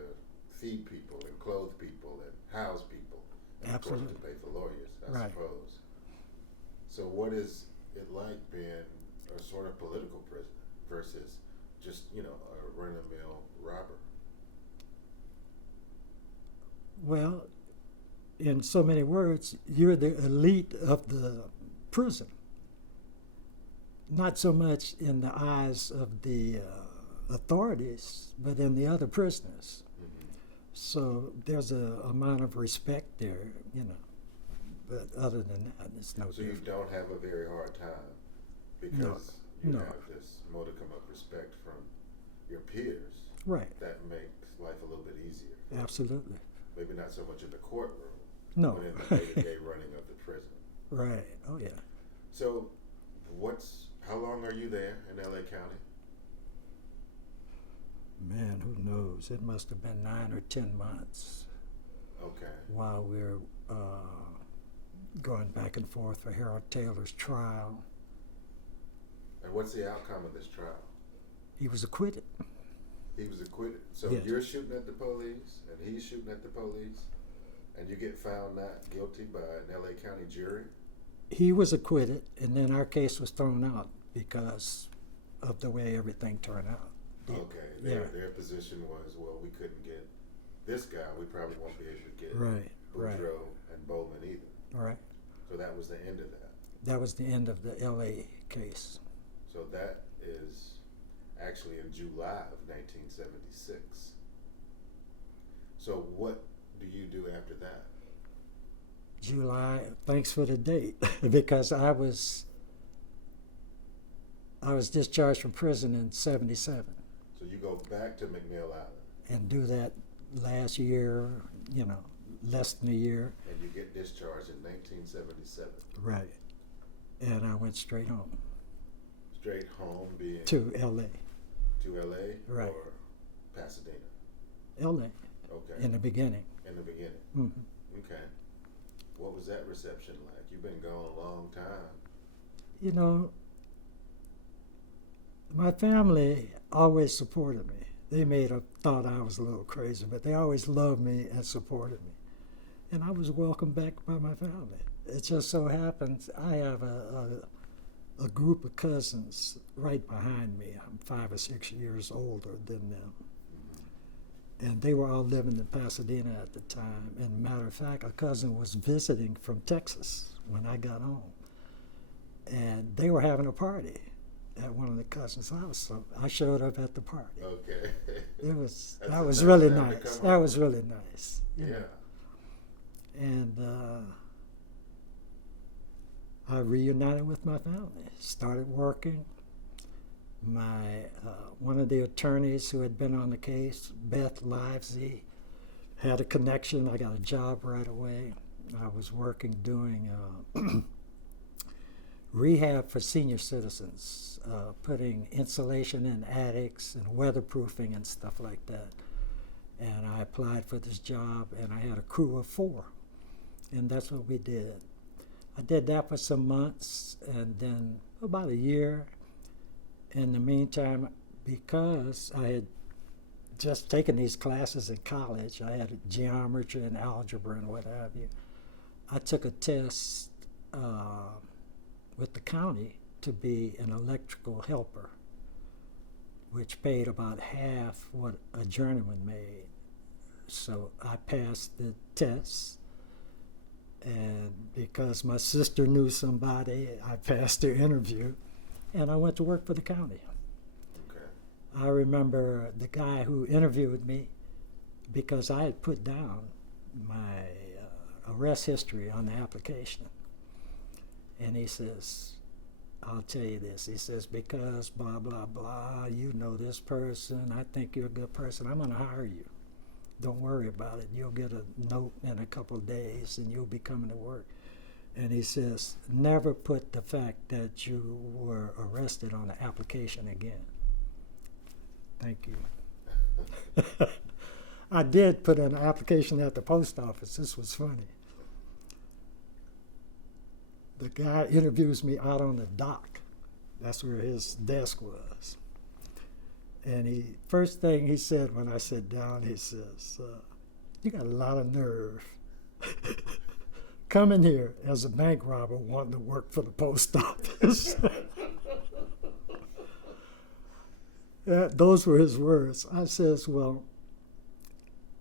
feed people and clothe people and house people, and of course Absolutely. to pay for lawyers, I Right. suppose. So what is it like being a sort of political prisoner versus just a run-of-the-mill robber? Well, in so many words, you're the elite of the prison. Not so much in the eyes of the authorities, but in the other prisoners. Mm-hmm. So there's a amount of respect there, But other than that, it's no So you different. don't have a very hard time because you No. have this modicum of respect from your peers Right. that makes life a little bit easier. Absolutely. Maybe not so much in the courtroom, No. but in the day-to-day running of the prison. Right. Oh yeah. So how long are you there in LA County? Man, who knows? It must have been 9 or 10 months Okay. while we're going back and forth for Harold Taylor's trial. And what's the outcome of this trial? He was acquitted. He was acquitted. So Yes. you're shooting at the police, and he's shooting at the police, and you get found not guilty by an LA County jury? He was acquitted, and then our case was thrown out because of the way everything turned out. Okay. Their position was, well, we couldn't get this guy. We probably won't be able to get Right. Boudreaux and Bowman either. All right. So that was the end of that. That was the end of the LA case. So that is actually in July of 1976. So what do you do after that? July, thanks for the date, because I was discharged from prison in 77 So you go back to McNeil Island and do that last year, less than a year. and you get discharged in 1977. Right. And I went straight home Straight home being to LA. to LA Right. or Pasadena? LA Okay. in the beginning. In the beginning. hmm Okay. What was that reception like? You've been gone a long time. My family always supported me. They thought I was a little crazy, but they always loved me and supported me. And I was welcomed back by my family. it just so happens I have a group of cousins right behind me. I'm 5 or 6 years older than them. And they were all living in Pasadena at the time. And matter of fact, a cousin was visiting from Texas when I got home. And they were having a party at one of the cousins' house. So I showed up at the party. Okay. It was That's that a was nice really time to nice. come That home. was really nice. you Yeah. know. And I reunited with my family. Started working. My one of the attorneys who had been on the case, Beth Livesey, had a connection. I got a job right away. I was working doing rehab for senior citizens, putting insulation in attics and weatherproofing and stuff like that. And I applied for this job, and I had a crew of 4, and that's what we did. I did that for some months, and then about a year. In the meantime, because I had just taken these classes in college, I had geometry and algebra and what have you. I took a test with the county to be an electrical helper, which paid about half what a journeyman made. So I passed the test, and because my sister knew somebody, I passed the interview, and I went to work for the county. Okay. I remember the guy who interviewed me, because I had put down my arrest history on the application. And he says, I'll tell you this. He says, because blah, blah, blah, you know this person, I think you're a good person, I'm going to hire you. Don't worry about it. You'll get a note in a couple of days and you'll be coming to work. And he says, never put the fact that you were arrested on the application again. Thank you. I did put an application at the post office. This was funny. The guy interviews me out on the dock. That's where his desk was. And first thing he said when I sat down, he says, you got a lot of nerve. Coming here as a bank robber wanting to work for the post office. Those were his words. I says, well,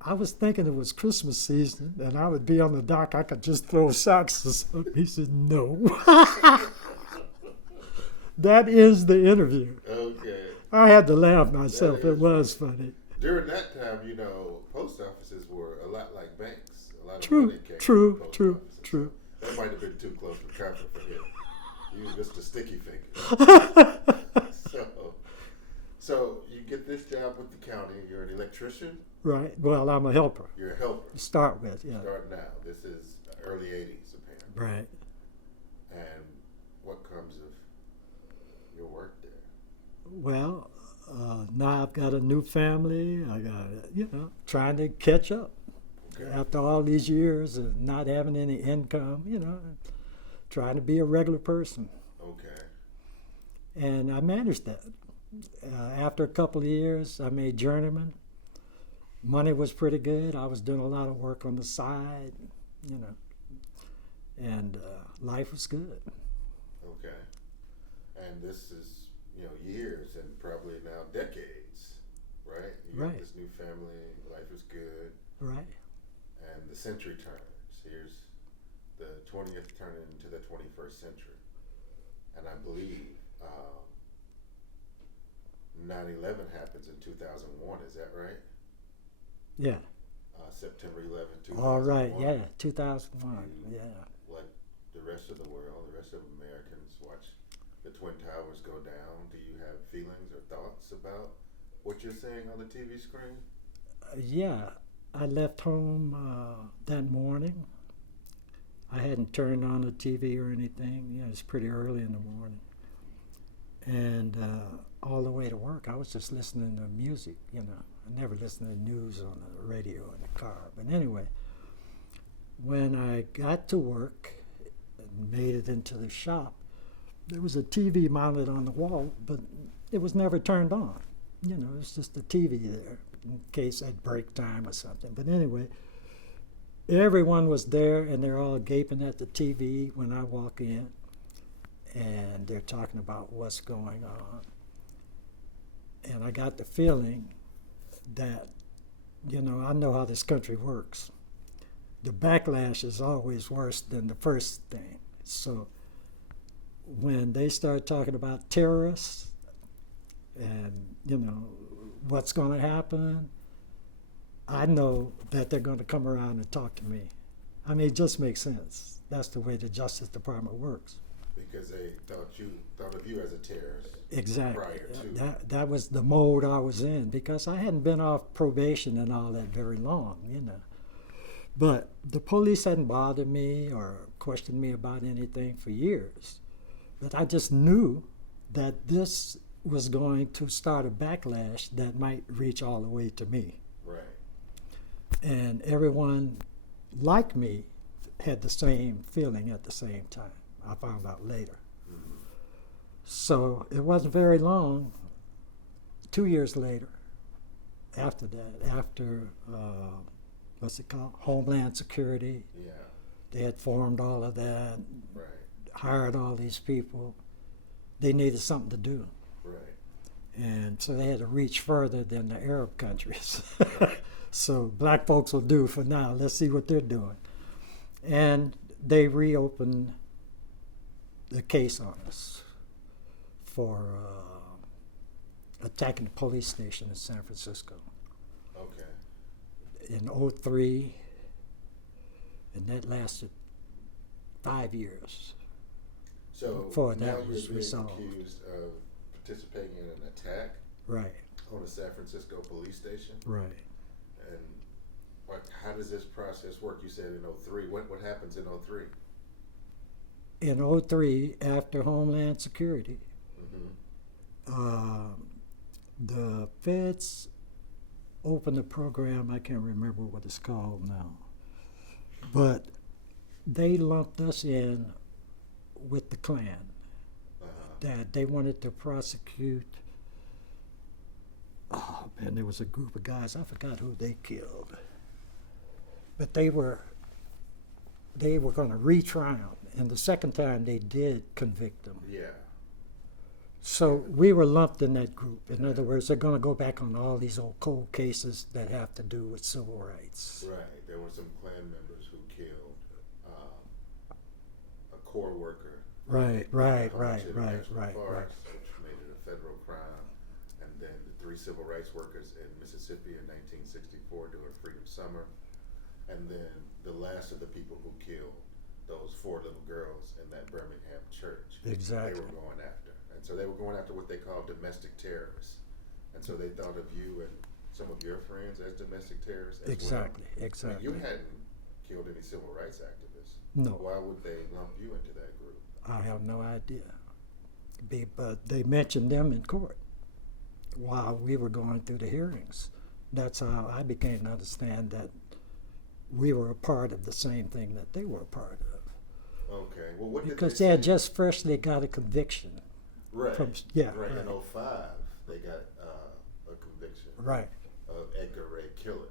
I was thinking it was Christmas season and I would be on the dock. I could just throw socks or something. He said, no. That is the interview. Okay. I had to laugh myself. That It is was funny. During that time, post offices were a lot like banks. A lot of True, money came true, from post true, offices. true. That might have been too close for comfort for him. He was Mr. Sticky Finger. So you get this job with the county. You're an electrician. Right. Well, I'm a helper You're a helper. to start with. Yeah. Starting now. This is early '80s, apparently. Right. And what comes of your work there? Well, now I've got a new family. I got, trying to catch up. Okay. After all these years of not having any income, trying to be a regular person. Okay. And I managed that. After a couple of years, I made journeyman. Money was pretty good. I was doing a lot of work on the side, and life was good. Okay. And this is, years and probably now decades, right? You got Right. this new family, life is good, Right. and the century turns. Here's the 20th turning into the 21st century. And I believe 9/11 happens in 2001, is that right? Yeah. September 11th, 2001. All right. Yeah. 2001. You- Yeah. Like the rest of the world, the rest of Americans watch the Twin Towers go down. Do you have feelings or thoughts about what you're seeing on the TV screen? Yeah. I left home that morning. I hadn't turned on the TV or anything. It's pretty early in the morning. And all the way to work, I was just listening to music, I never listened to news on the radio in the car. But anyway, when I got to work and made it into the shop, there was a TV mounted on the wall, but it was never turned on. It was just a TV there in case at break time or something. But anyway, everyone was there, and they're all gaping at the TV when I walk in, and they're talking about what's going on. And I got the feeling that, you know, I know how this country works. The backlash is always worse than the first thing. So when they start talking about terrorists and, you know, what's going to happen, I know that they're going to come around and talk to me. I mean, it just makes sense. That's the way the Justice Department works. Because they thought of you as a terrorist. Exactly. Prior to. That was the mode I was in, because I hadn't been off probation and all that very long, you know. But the police hadn't bothered me or questioned me about anything for years. But I just knew that this was going to start a backlash that might reach all the way to me. Right. And everyone like me had the same feeling at the same time. I found out later. Mm-hmm. So it wasn't very long, 2 years later, after that, after, what's it called? Homeland Security. Yeah. They had formed all of that, Right. hired all these people. They needed something to do. Right. And so they had to reach further than the Arab countries. So black folks will do for now. Let's see what they're doing. And they reopened the case on us for attacking the police station in San Francisco Okay. in '03, and that lasted 5 years. So Before now that you're was being resolved. accused of participating in an attack Right, on a San Francisco police station. right. And how does this process work? You said in '03. What happens in '03? In '03, after Homeland Security, Mm-hmm. the feds opened a program, I can't remember what it's called now, but they lumped us in with the Klan, that they wanted to prosecute. Oh man, there was a group of guys, I forgot who they killed, but they were going to retry them, and the second time they did convict them. Yeah. So we were lumped in that group. In other words, they're going to go back on all these old cold cases that have to do with civil rights. Right. There were some Klan members who killed a core worker. Right. National Parks, which made it a federal crime, and then the 3 civil rights workers in Mississippi in 1964 during Freedom Summer, and then the last of the people who killed those 4 little girls in that Birmingham church. Exactly. They were going after. And so they were going after what they called domestic terrorists. And so they thought of you and some of your friends as domestic terrorists as Exactly. well. I mean, Exactly. you hadn't killed any civil rights activists. No. Why would they lump you into that group? I have no idea. But they mentioned them in court while we were going through the hearings. That's how I began to understand that we were a part of the same thing that they were a part of. Okay. Well, what did Because they they had say? just freshly got a conviction. Right. Yeah, Right. right. In '05, they got a conviction Right, of Edgar Ray Killen.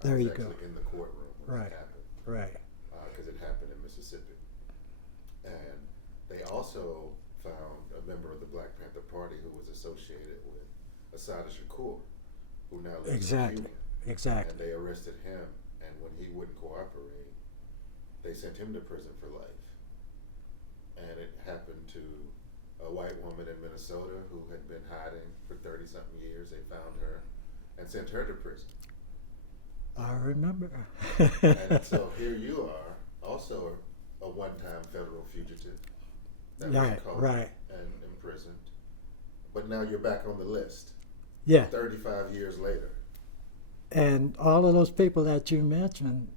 There you I was go. actually in the courtroom when Right. it happened. right. Because it happened in Mississippi. And they also found a member of the Black Panther Party who was associated with Assata Shakur, who now lives Exactly. in Cuba. Exactly. And they arrested him, and when he wouldn't cooperate, they sent him to prison for life. And it happened to a white woman in Minnesota who had been hiding for 30-something years. They found her and sent her to prison. I remember. And so here you are, also a one-time federal fugitive that was Right, caught right. and imprisoned. But now you're back on the list Yeah. 35 years later. And all of those people that you mentioned,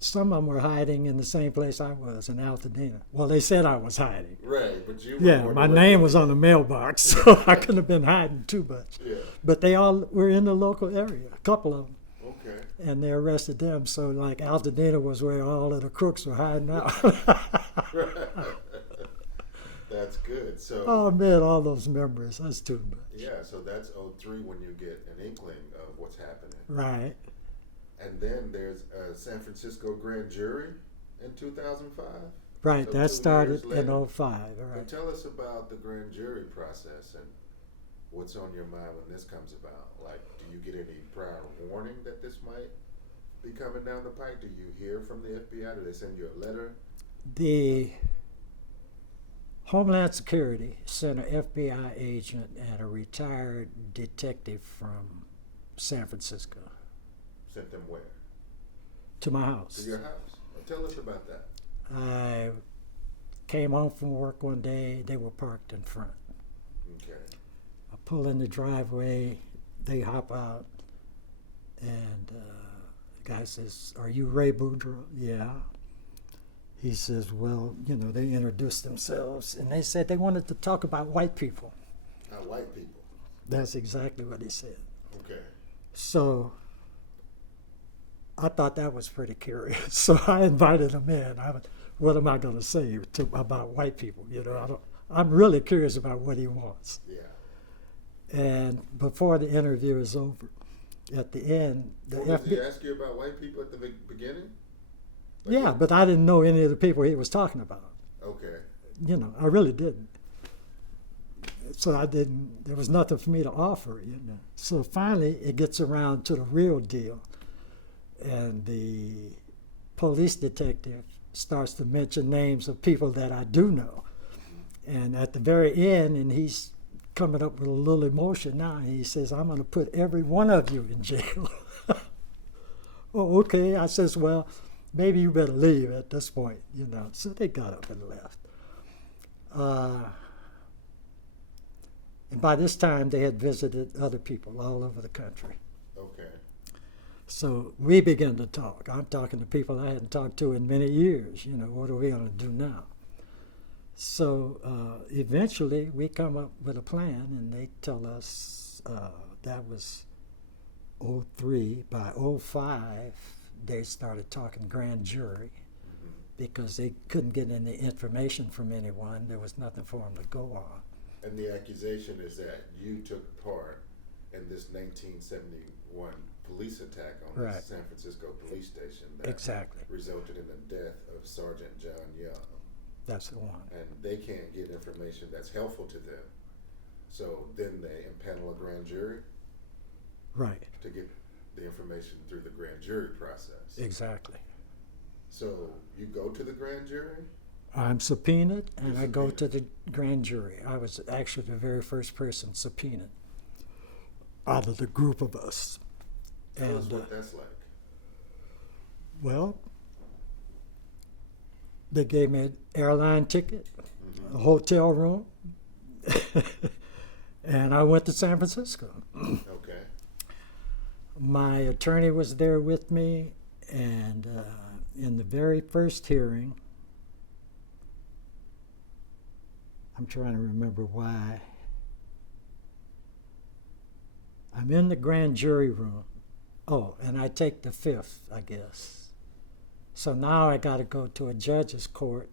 some of them were hiding in the same place I was, in Altadena. Well, they said I was hiding. Right, but you Yeah, were my more name directly- was on the mailbox, so I couldn't have been hiding too much. Yeah, But they all were in the local area, a couple of them, okay. and they arrested them. So, like, Altadena was where all of the crooks were hiding out. That's good. So, Oh, man, all those memories. That's too much. yeah, so that's '03 when you get an inkling of what's happening. Right. And then there's a San Francisco grand jury in 2005. Right, So that 2 started years later. in '05. All So right. tell us about the grand jury process and what's on your mind when this comes about. Like, do you get any prior warning that this might be coming down the pike? Do you hear from the FBI? Do they send you a letter? The Homeland Security sent an FBI agent and a retired detective from San Francisco Sent them where? to my house. To your house. Well, tell us about that. I came home from work one day, they were parked in front. Okay. I pull in the driveway, they hop out, and the guy says, "Are you Ray Boudreaux?" "Yeah." He says, "Well, you know," they introduced themselves, and they said they wanted to talk about white people. White people. That's exactly what he said. Okay. So I thought that was pretty curious. So I invited him in. What am I going to say about white people? You know, I'm really curious about what he wants. Yeah. And before the interview is over, at the end, the Did he FBI. ask you about white people at the beginning? Yeah, but I didn't know any of the people he was talking about. Okay. You know, I really didn't. So I didn't. There was nothing for me to offer. You know. So finally, it gets around to the real deal, and the police detective starts to mention names of people that I do know. And at the very end, and he's coming up with a little emotion now, he says, "I'm going to put every one of you in jail." Oh, okay. I says, "Well, maybe you better leave at this point," you know. So they got up and left. And by this time, they had visited other people all over the country. Okay. So we began to talk. I'm talking to people I hadn't talked to in many years. You know, what are we going to do now? So eventually, we come up with a plan, and they tell us that was '03. By '05, they started talking grand jury because they couldn't get any information from anyone. There was nothing for them to go on. And the accusation is that you took part in this 1971 police attack on Right. the San Francisco police station that Exactly. resulted in the death of Sergeant John Young. That's the one. And they can't get information that's helpful to them. So then they impanel a grand jury Right. to get the information through the grand jury process. Exactly. So you go to the grand jury? I'm subpoenaed, and You're I go to subpoenaed. the grand jury. I was actually the very first person subpoenaed out of the group of us. Tell us And what that's like. well, they gave me an airline ticket, Mm-hmm. a hotel room, and I went to San Francisco. Okay. My attorney was there with me, and in the very first hearing, I'm trying to remember why. I'm in the grand jury room. Oh, and I take the fifth, I guess. So now I got to go to a judge's court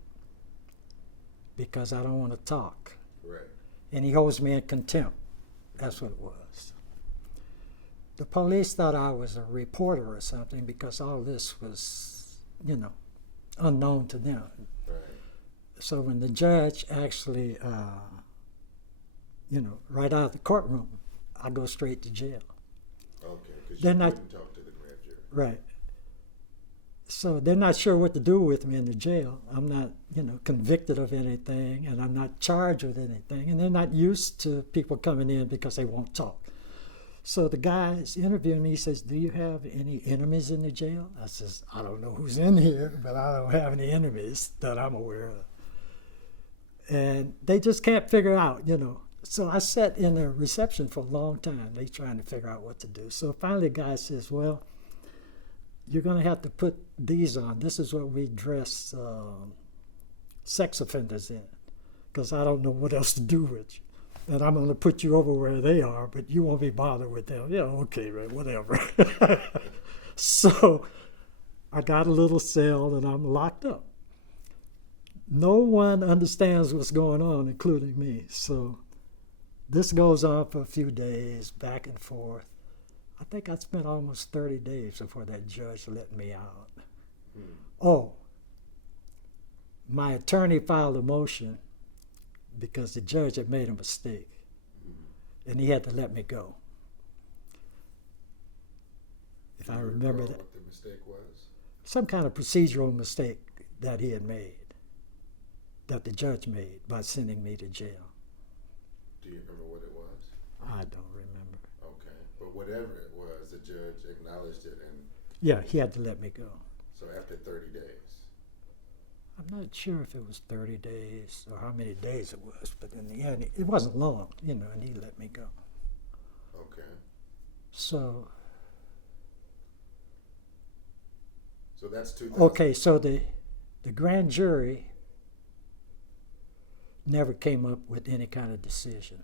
because I don't want to talk. Right. And he holds me in contempt. That's what it was. The police thought I was a reporter or something because all this was, you know, unknown to them. Right. So when the judge actually, you know, right out of the courtroom, I go straight to jail. Okay, because They're you not- wouldn't talk to the grand jury. Right. So they're not sure what to do with me in the jail. I'm not, you know, convicted of anything, and I'm not charged with anything. And they're not used to people coming in because they won't talk. So the guy's interviewing me. He says, "Do you have any enemies in the jail?" I says, "I don't know who's in here, but I don't have any enemies that I'm aware of." And they just can't figure out, you know. So I sat in the reception for a long time. They trying to figure out what to do. So finally the guy says, "Well, you're going to have to put these on. This is what we dress sex offenders in, because I don't know what else to do with you. And I'm going to put you over where they are, but you won't be bothered with them." Yeah, okay, right, whatever. So I got a little cell and I'm locked up. No one understands what's going on, including me. So this goes on for a few days, back and forth. I think I spent almost 30 days before that judge let me out. Hmm. Oh, my attorney filed a motion because the judge had made a mistake, and he had to let me go. If I Do you remember recall that, what the mistake was? some kind of procedural mistake that he had made, that the judge made by sending me to jail. Do you remember what it was? I don't remember. Okay, but whatever it was, the judge acknowledged it, and Yeah, he had to let me go. so after 30 days. I'm not sure if it was 30 days or how many days it was, but in the end, it wasn't long, and he let me go. Okay. So, So that's 2000. okay, so the grand jury never came up with any kind of decision.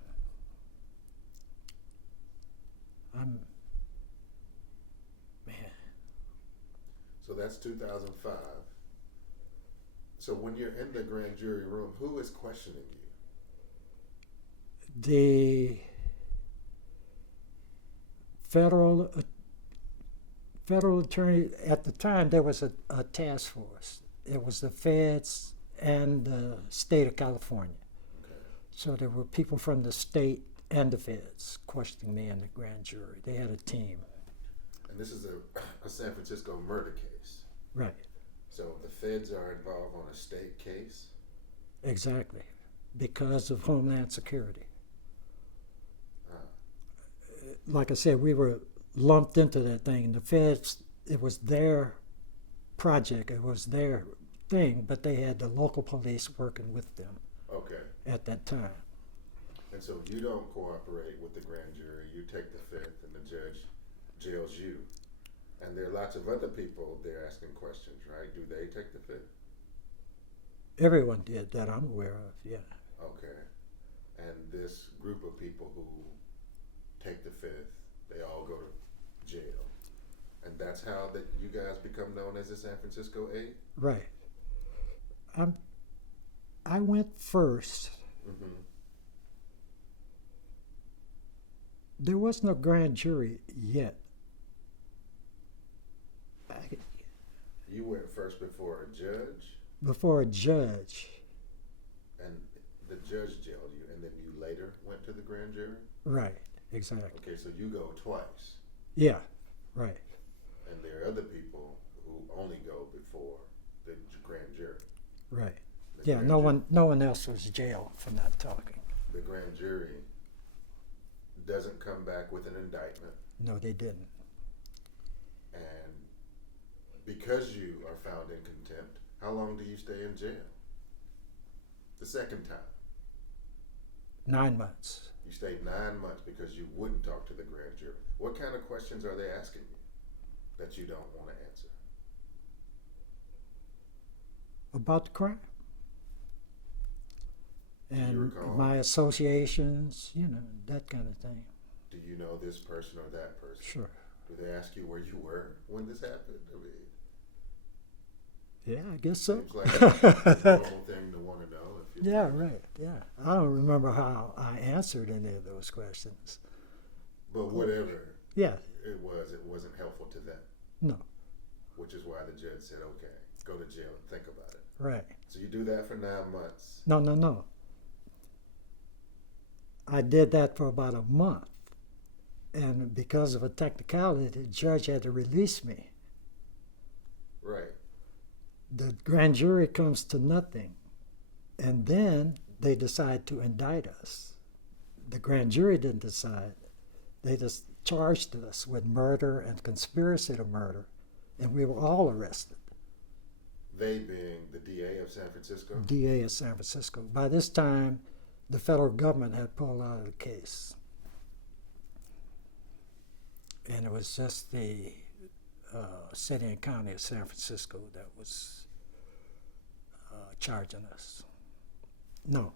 Man, So that's 2005. So when you're in the grand jury room, who is questioning you? the federal attorney at the time, there was a task force. It was the feds and the state of California. Okay. So there were people from the state and the feds questioning me in the grand jury. They had a team. And this is a San Francisco murder case. Right, So the feds are involved on a state case. exactly, because of Homeland Security. Like I said, we were lumped into that thing. The feds, it was their project, it was their thing, but they had the local police working with them Okay. at that time. And so you don't cooperate with the grand jury. You take the fifth, and the judge jails you. And there are lots of other people there asking questions, right? Do they take the fifth? Everyone did that I'm aware of, yeah. Okay. And this group of people who take the fifth, they all go to jail. And that's how that you guys become known as the San Francisco Eight? Right. I went first. Mm-hmm. There was no grand jury yet. You went first before a judge, Before a judge. and the judge jailed you, and then you later went to the grand jury? Right, exactly. Okay, so you go twice, Yeah, right. and there are other people who only go before the grand jury. Right. The Yeah, grand no one else was jailed for not talking. The grand jury doesn't come back with an indictment, No, they didn't. and because you are found in contempt, how long do you stay in jail? The second time. 9 months. You stayed 9 months because you wouldn't talk to the grand jury. What kind of questions are they asking you that you don't want to answer? About the crime. Do you And recall? my associations, that kind of thing. Do you know this person or that person? Sure. Do they ask you where you were when this happened? I mean, Yeah, I guess so. seems like a normal thing to want to know. If you Yeah, right. Yeah. I don't remember how I answered any of those questions. But whatever Yeah, it wasn't helpful to them, no, which is why the judge said, okay, go to jail and think about it. right. So you do that for 9 months. No. I did that for about a month. And because of a technicality, the judge had to release me. Right. The grand jury comes to nothing. And then they decide to indict us. The grand jury didn't decide. They just charged us with murder and conspiracy to murder. And we were all arrested. They being the DA of San Francisco? DA of San Francisco. By this time, the federal government had pulled out of the case. And it was just the city and county of San Francisco that was charging us. No,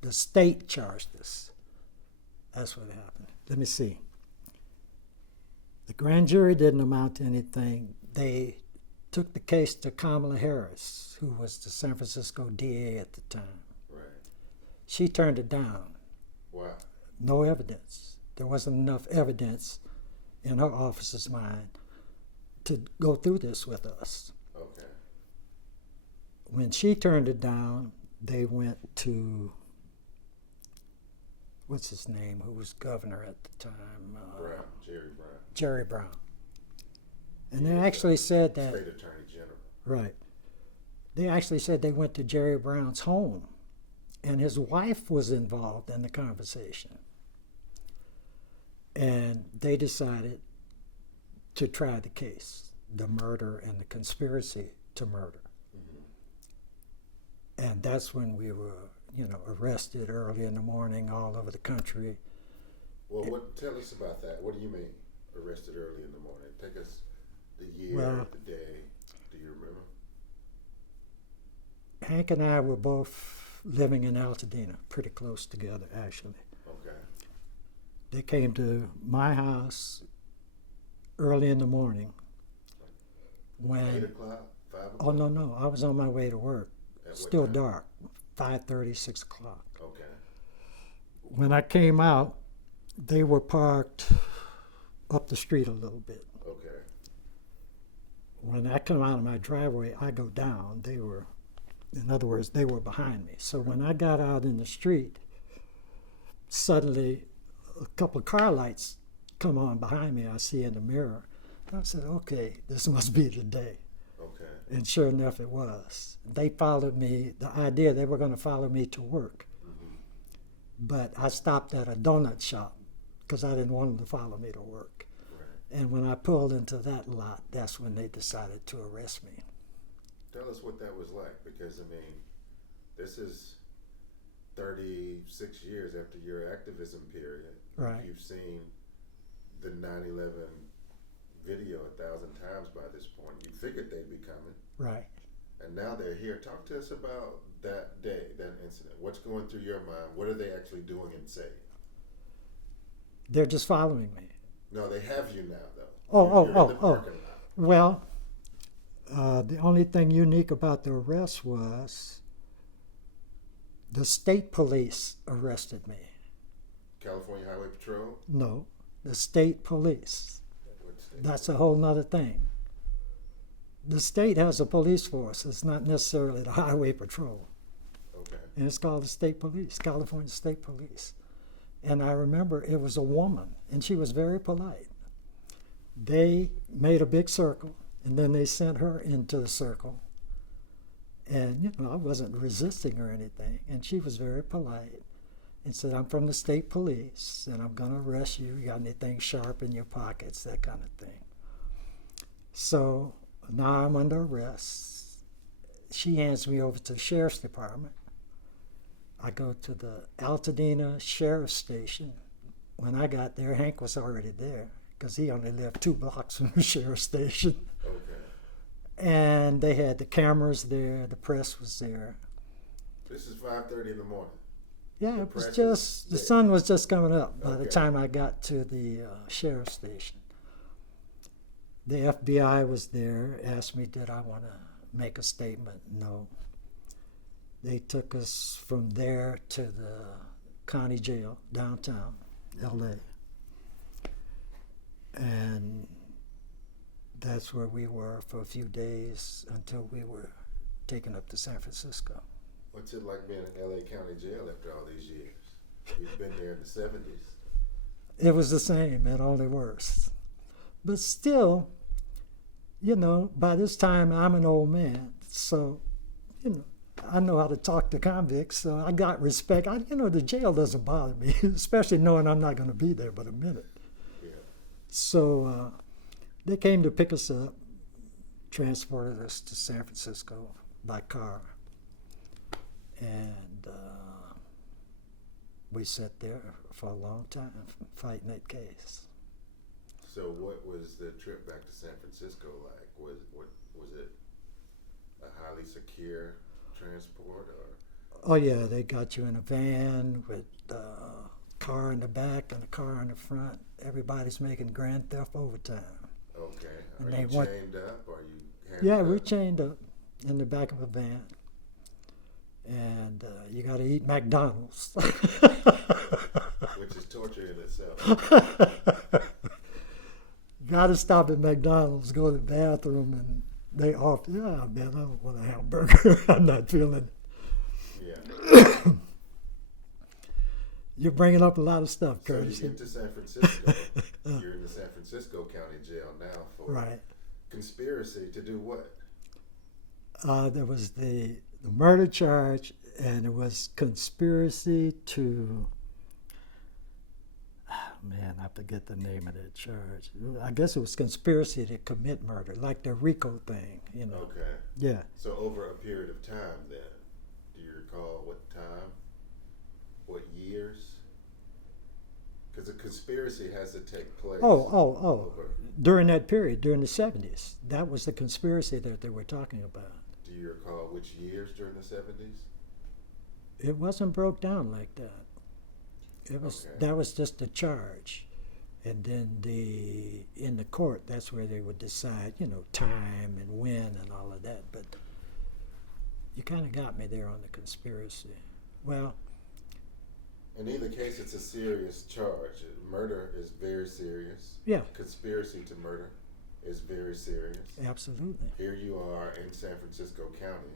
the state charged us. That's what happened. Let me see. The grand jury didn't amount to anything. They took the case to Kamala Harris, who was the San Francisco DA at the time. Right. She turned it down. Wow. No evidence. There wasn't enough evidence in her officer's mind to go through this with us. Okay. When she turned it down, they went to, what's his name, who was governor at the time? Brown, Jerry Brown. Jerry Brown. And He they was actually the said that, State Attorney General. right, they actually said they went to Jerry Brown's home, and his wife was involved in the conversation. And they decided to try the case, the murder and the conspiracy to murder. And that's when we were, arrested early in the morning all over the country. Well, tell us about that. What do you mean, arrested early in the morning? Take us the year, Well, the day. Do you remember? Hank and I were both living in Altadena, pretty close together, actually. Okay. They came to my house early in the morning. 8 o'clock, 5 o'clock? Oh, no, I was on my way to work. At what Still time? dark, 5:30, 6 o'clock. Okay. When I came out, they were parked up the street a little bit. Okay. When I come out of my driveway, I go down. They were behind me. So when I got out in the street, suddenly a couple of car lights come on behind me. I see in the mirror. I said, okay, this must be the day. Okay. And sure enough, it was. They followed me. The idea they were going to follow me to work. But I stopped at a donut shop because I didn't want them to follow me to work. Right. And when I pulled into that lot, that's when they decided to arrest me. Tell us what that was like, because this is 36 years after your activism period. Right. You've seen the 9/11 video 1,000 times by this point. You figured they'd be coming, Right. and now they're here. Talk to us about that day, that incident. What's going through your mind? What are they actually doing and saying? They're just following me. No, they have you now, though. Oh. You're in the parking lot. Well, the only thing unique about the arrest was the state police arrested me. California Highway Patrol? No, the state police. What state? That's a whole nother thing. The state has a police force. It's not necessarily the highway patrol. Okay. And it's called the state police, California State Police. And I remember it was a woman, and she was very polite. They made a big circle, and then they sent her into the circle. And, I wasn't resisting or anything. And she was very polite and said, I'm from the state police, and I'm going to arrest you. You got anything sharp in your pockets, that kind of thing. So now I'm under arrest. She hands me over to the sheriff's department. I go to the Altadena Sheriff's Station. When I got there, Hank was already there because he only lived 2 blocks from the sheriff's station. Okay. And they had the cameras there, the press was there. This is 5:30 in the morning. Yeah, The it was press just, is the there. sun was just coming up by the Okay. time I got to the sheriff's station. The FBI was there, asked me, did I want to make a statement? No. They took us from there to the county jail downtown, LA. And that's where we were for a few days until we were taken up to San Francisco. What's it like being in LA County Jail after all these years? You've been there in the 70s. It was the same, and only worse. But still, by this time I'm an old man, so, I know how to talk to convicts, so I got respect. The jail doesn't bother me, especially knowing I'm not going to be there but a minute. Yeah. So they came to pick us up, transported us to San Francisco by car, and we sat there for a long time fighting that case. So what was the trip back to San Francisco like? Was it a highly secure transport, or? Oh yeah, they got you in a van with a car in the back and a car in the front. Everybody's making grand theft overtime. Okay. And Are they you went- chained up? Or are you handcuffed? Yeah, we're chained up in the back of a van, and you got to eat McDonald's. Which is torture in itself. Got to stop at McDonald's, go to the bathroom, and they offer, yeah, man, I don't want a hamburger. I'm not feeling it. Yeah. You're bringing up a lot of stuff, So you Curtis. get to San Francisco. You're in the San Francisco County Jail now for Right. conspiracy to do what? There was the murder charge, and it was conspiracy to, man, I forget the name of that charge. I guess it was conspiracy to commit murder, like the RICO thing, you know. Okay. Yeah. So over a period of time then, do you recall what time? What years? Because a conspiracy has to take place. Oh. over. During that period, during the 70s, that was the conspiracy that they were talking about. Do you recall which years during the 70s? It wasn't broke down like that. It was Okay. That was just a charge, and then in the court, that's where they would decide, you know, time and when and all of that. But you kind of got me there on the conspiracy. Well, In either case, it's a serious charge. Murder is very serious. yeah, Conspiracy to murder is very serious. absolutely. Here you are in San Francisco County.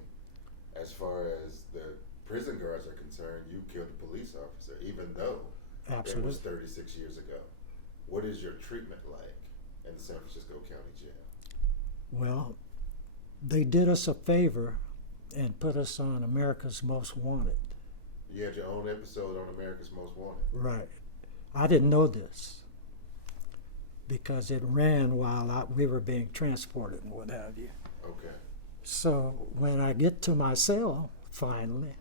As far as the prison guards are concerned, you killed a police officer, even though it Absolutely. was 36 years ago. What is your treatment like in the San Francisco County Jail? Well, they did us a favor and put us on America's Most Wanted. You had your own episode on America's Most Wanted. Right. I didn't know this because it ran while we were being transported and what have you. Okay. So when I get to my cell, finally,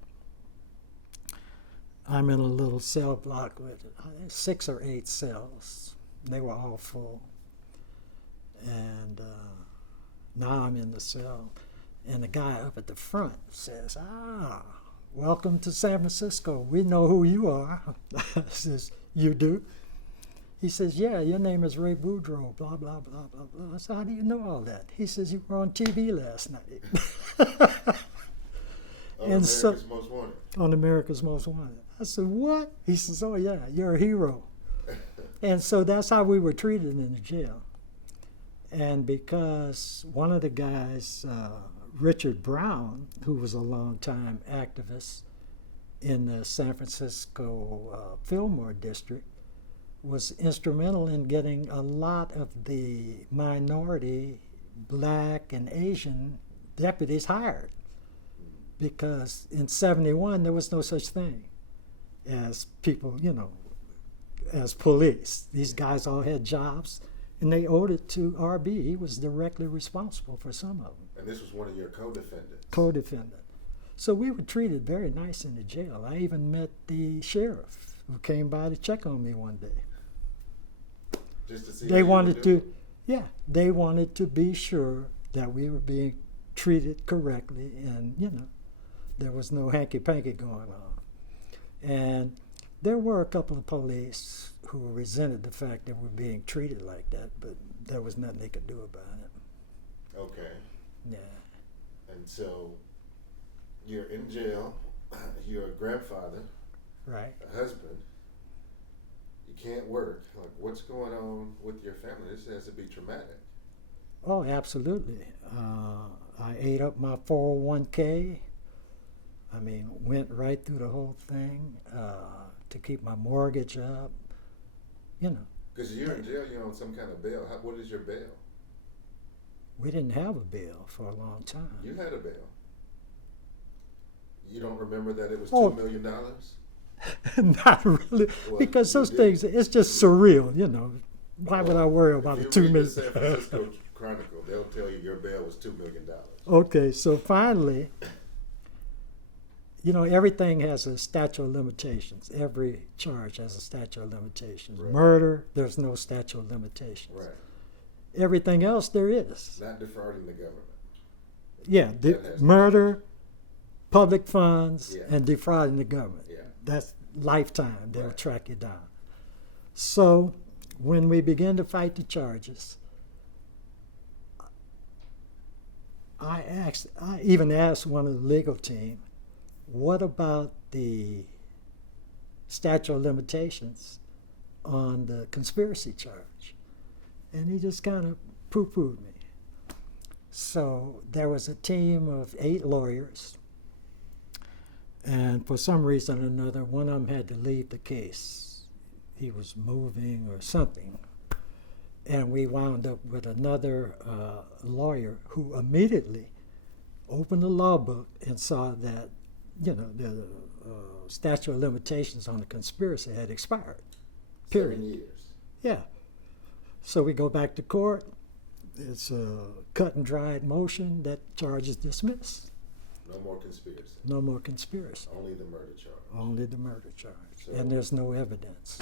I'm in a little cell block with 6 or 8 cells. They were all full. And now I'm in the cell. And the guy up at the front says, welcome to San Francisco. We know who you are. I says, you do? He says, yeah, your name is Ray Boudreaux, blah, blah, blah, blah, blah. I said, how do you know all that? He says, you were on TV last night. On And America's so- Most Wanted. On America's Most Wanted. I said, what? He says, oh, yeah, you're a hero. And so that's how we were treated in the jail. And because one of the guys, Richard Brown, who was a longtime activist in the San Francisco Fillmore district, was instrumental in getting a lot of the minority, black and Asian deputies hired. Because in 71, there was no such thing as people, you know, as police. These guys all had jobs, and they owed it to RB. He was directly responsible for some of them. And this was one of your co-defendants. Co-defendant. So we were treated very nice in the jail. I even met the sheriff who came by to check on me one day. Just to see They how you were wanted doing. to, yeah, they wanted to be sure that we were being treated correctly, and you know, there was no hanky-panky going on. And there were a couple of police who resented the fact that we're being treated like that, but there was nothing they could do about it. Okay. Yeah. And so you're in jail. You're a grandfather, Right. a husband. You can't work. Like, what's going on with your family? This has to be traumatic. Oh, absolutely. I ate up my 401k. I mean, went right through the whole thing to keep my mortgage up. You know, Because you're in jail, you're on some kind of bail. What is your bail? we didn't have a bill for a long time. You had a bail. You don't remember that it was Oh. $2 million? Not really, Well, because you those did. things, it's just surreal, you know. Why would I worry about If a you 2 read million? the San Francisco Chronicle, they'll tell you your bail was $2 million. Okay, so finally, you know, everything has a statute of limitations. Every charge has a statute of limitations. Right. Murder, there's no statute of limitations. Right. Everything else, there is. Not defrauding the government. Yeah, That has- murder, public funds, Yeah. and defrauding the government. Yeah. That's lifetime. They'll Right. track you down. So when we began to fight the charges, I even asked one of the legal team, what about the statute of limitations on the conspiracy charge? And he just kind of poo-pooed me. So there was a team of 8 lawyers, and for some reason or another, one of them had to leave the case. He was moving or something. And we wound up with another lawyer who immediately opened the law book and saw that, the statute of limitations on the conspiracy had expired. Period. 7 years. Yeah. So we go back to court. It's a cut and dried motion. That charge is dismissed. No more conspiracy. No more conspiracy. Only the murder charge. Only the murder charge. So- And there's no evidence.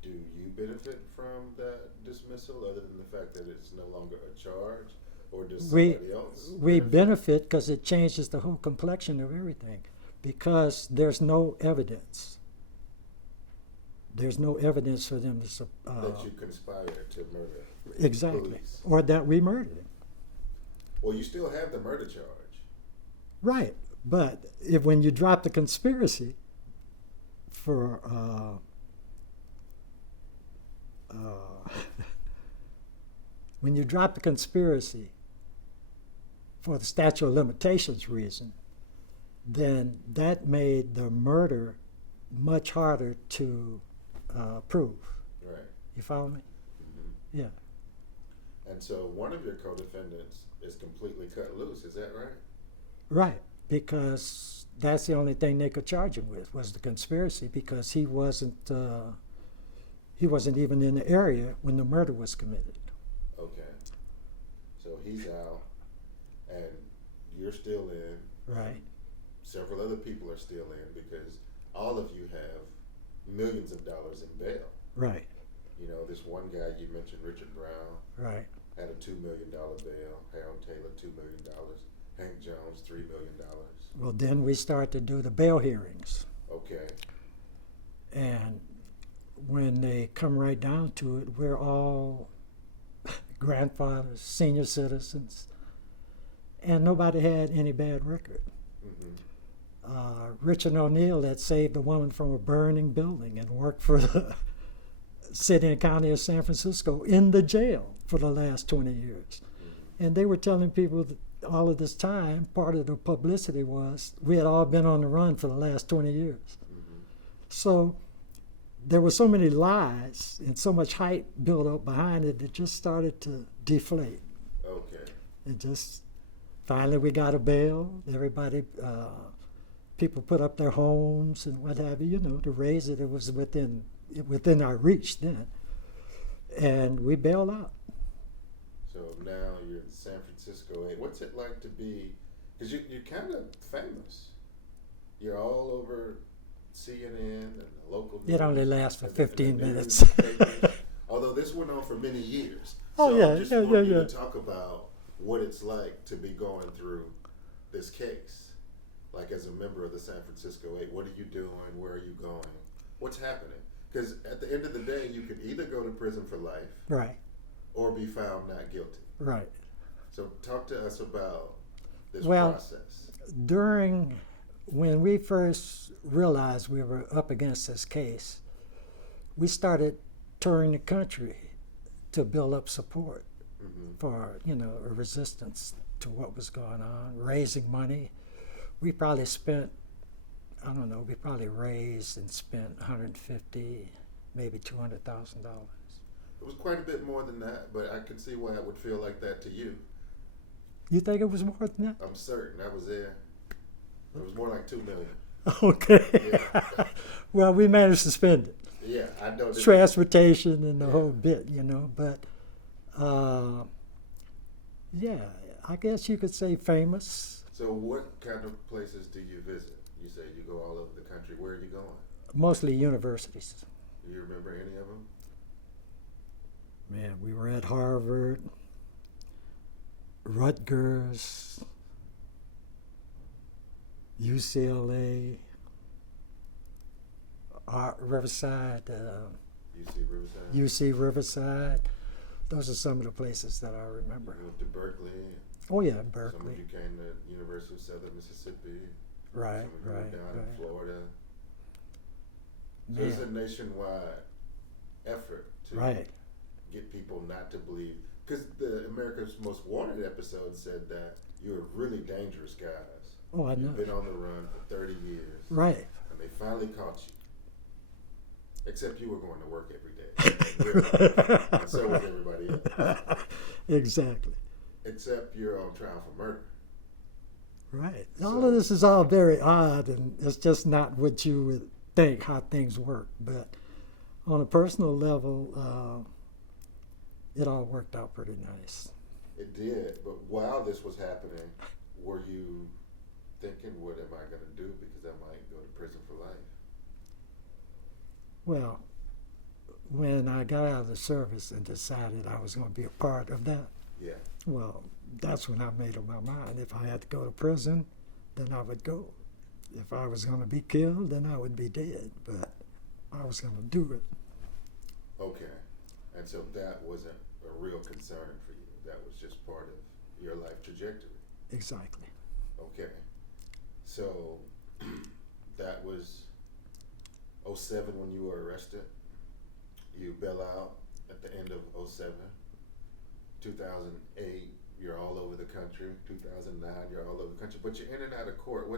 Do you benefit from that dismissal other than the fact that it's no longer a charge? Or does We somebody else benefit because it changes the whole complexion of everything. Because there's no evidence. There's no evidence for them to that you conspired to murder? exactly, police? or that we murdered him. Well, you still have the murder charge. Right, but when you drop the conspiracy for when you drop the conspiracy for the statute of limitations reason, then that made the murder much harder to prove. Right. You follow me? Mm-hmm. Yeah. And so one of your co-defendants is completely cut loose. Is that right? Right, because that's the only thing they could charge him with was the conspiracy, because he wasn't even in the area when the murder was committed. Okay. So he's out, and you're still in. Right. Several other people are still in because all of you have millions of dollars in bail. Right. You know, this one guy you mentioned, Richard Brown, Right. had a $2 million bail. Harold Taylor, $2 million. Hank Jones, $3 million. Well, then we start to do the bail hearings, Okay. and when they come right down to it, we're all grandfathers, senior citizens, and nobody had any bad record. Mm-hmm. Richard O'Neill had saved a woman from a burning building and worked for the city and county of San Francisco in the jail for the last 20 years. Mm-hmm. And they were telling people that all of this time, part of the publicity was we had all been on the run for the last 20 years. Mm-hmm. So there were so many lies and so much hype built up behind it, it just started to deflate. Okay. And just finally we got a bail. Everybody, people put up their homes and what have you, to raise it. It was within our reach then. And we bailed out. So now you're in San Francisco. Hey, what's it like to be, because you're kind of famous. You're all over CNN and the local news. It only lasts for and 15 the minutes. newspapers. Although this went on for many years. Oh, So yeah, I just yeah, want yeah, you yeah. to talk about what it's like to be going through this case. Like as a member of the San Francisco 8, what are you doing? Where are you going? What's happening? Because at the end of the day, you could either go to prison for life Right, or be found not guilty. right. So talk to us about this Well, process. When we first realized we were up against this case, we started touring the country to build up support Mm-hmm. for, a resistance to what was going on, raising money. We probably spent, we probably raised and spent $150,000, maybe $200,000. It was quite a bit more than that, but I could see why it would feel like that to you. You think it was more than that? I'm certain. I was there. It was more like $2 million. Okay. Yeah. Well, we managed to spend it. Yeah, I know. Transportation and the Yeah. whole bit, but yeah, I guess you could say famous. So what kind of places do you visit? You say you go all over the country. Where are you going? Mostly universities. Do you remember any of them? Man, we were at Harvard, Rutgers, UCLA, Riverside, UC Riverside? UC Riverside. Those are some of the places that I remember. You went to Berkeley. Oh yeah, Some of Berkeley. you came to University of Southern Mississippi. Right, Some of you right, were down right. in Florida. So Man, it's a nationwide effort to right. get people not to believe. Because the America's Most Wanted episode said that you're really dangerous guys. Oh, I know. You've been on the run for 30 years. Right. And they finally caught you. Except you were going to work every day. And so was everybody else. Exactly. Except you're on trial for murder. Right. So- All of this is all very odd, and it's just not what you would think how things work. But on a personal level, it all worked out pretty nice. It did. But while this was happening, were you thinking, what am I going to do? Because I might go to prison for life. Well, when I got out of the service and decided I was going to be a part of that, Yeah. well, that's when I made up my mind. If I had to go to prison, then I would go. If I was going to be killed, then I would be dead. But I was going to do it. Okay. And so that wasn't a real concern for you. That was just part of your life trajectory. Exactly. Okay. So that was 07 when you were arrested. You bail out at the end of 07. 2008, you're all over the country. 2009, you're all over the country. But you're in and out of court.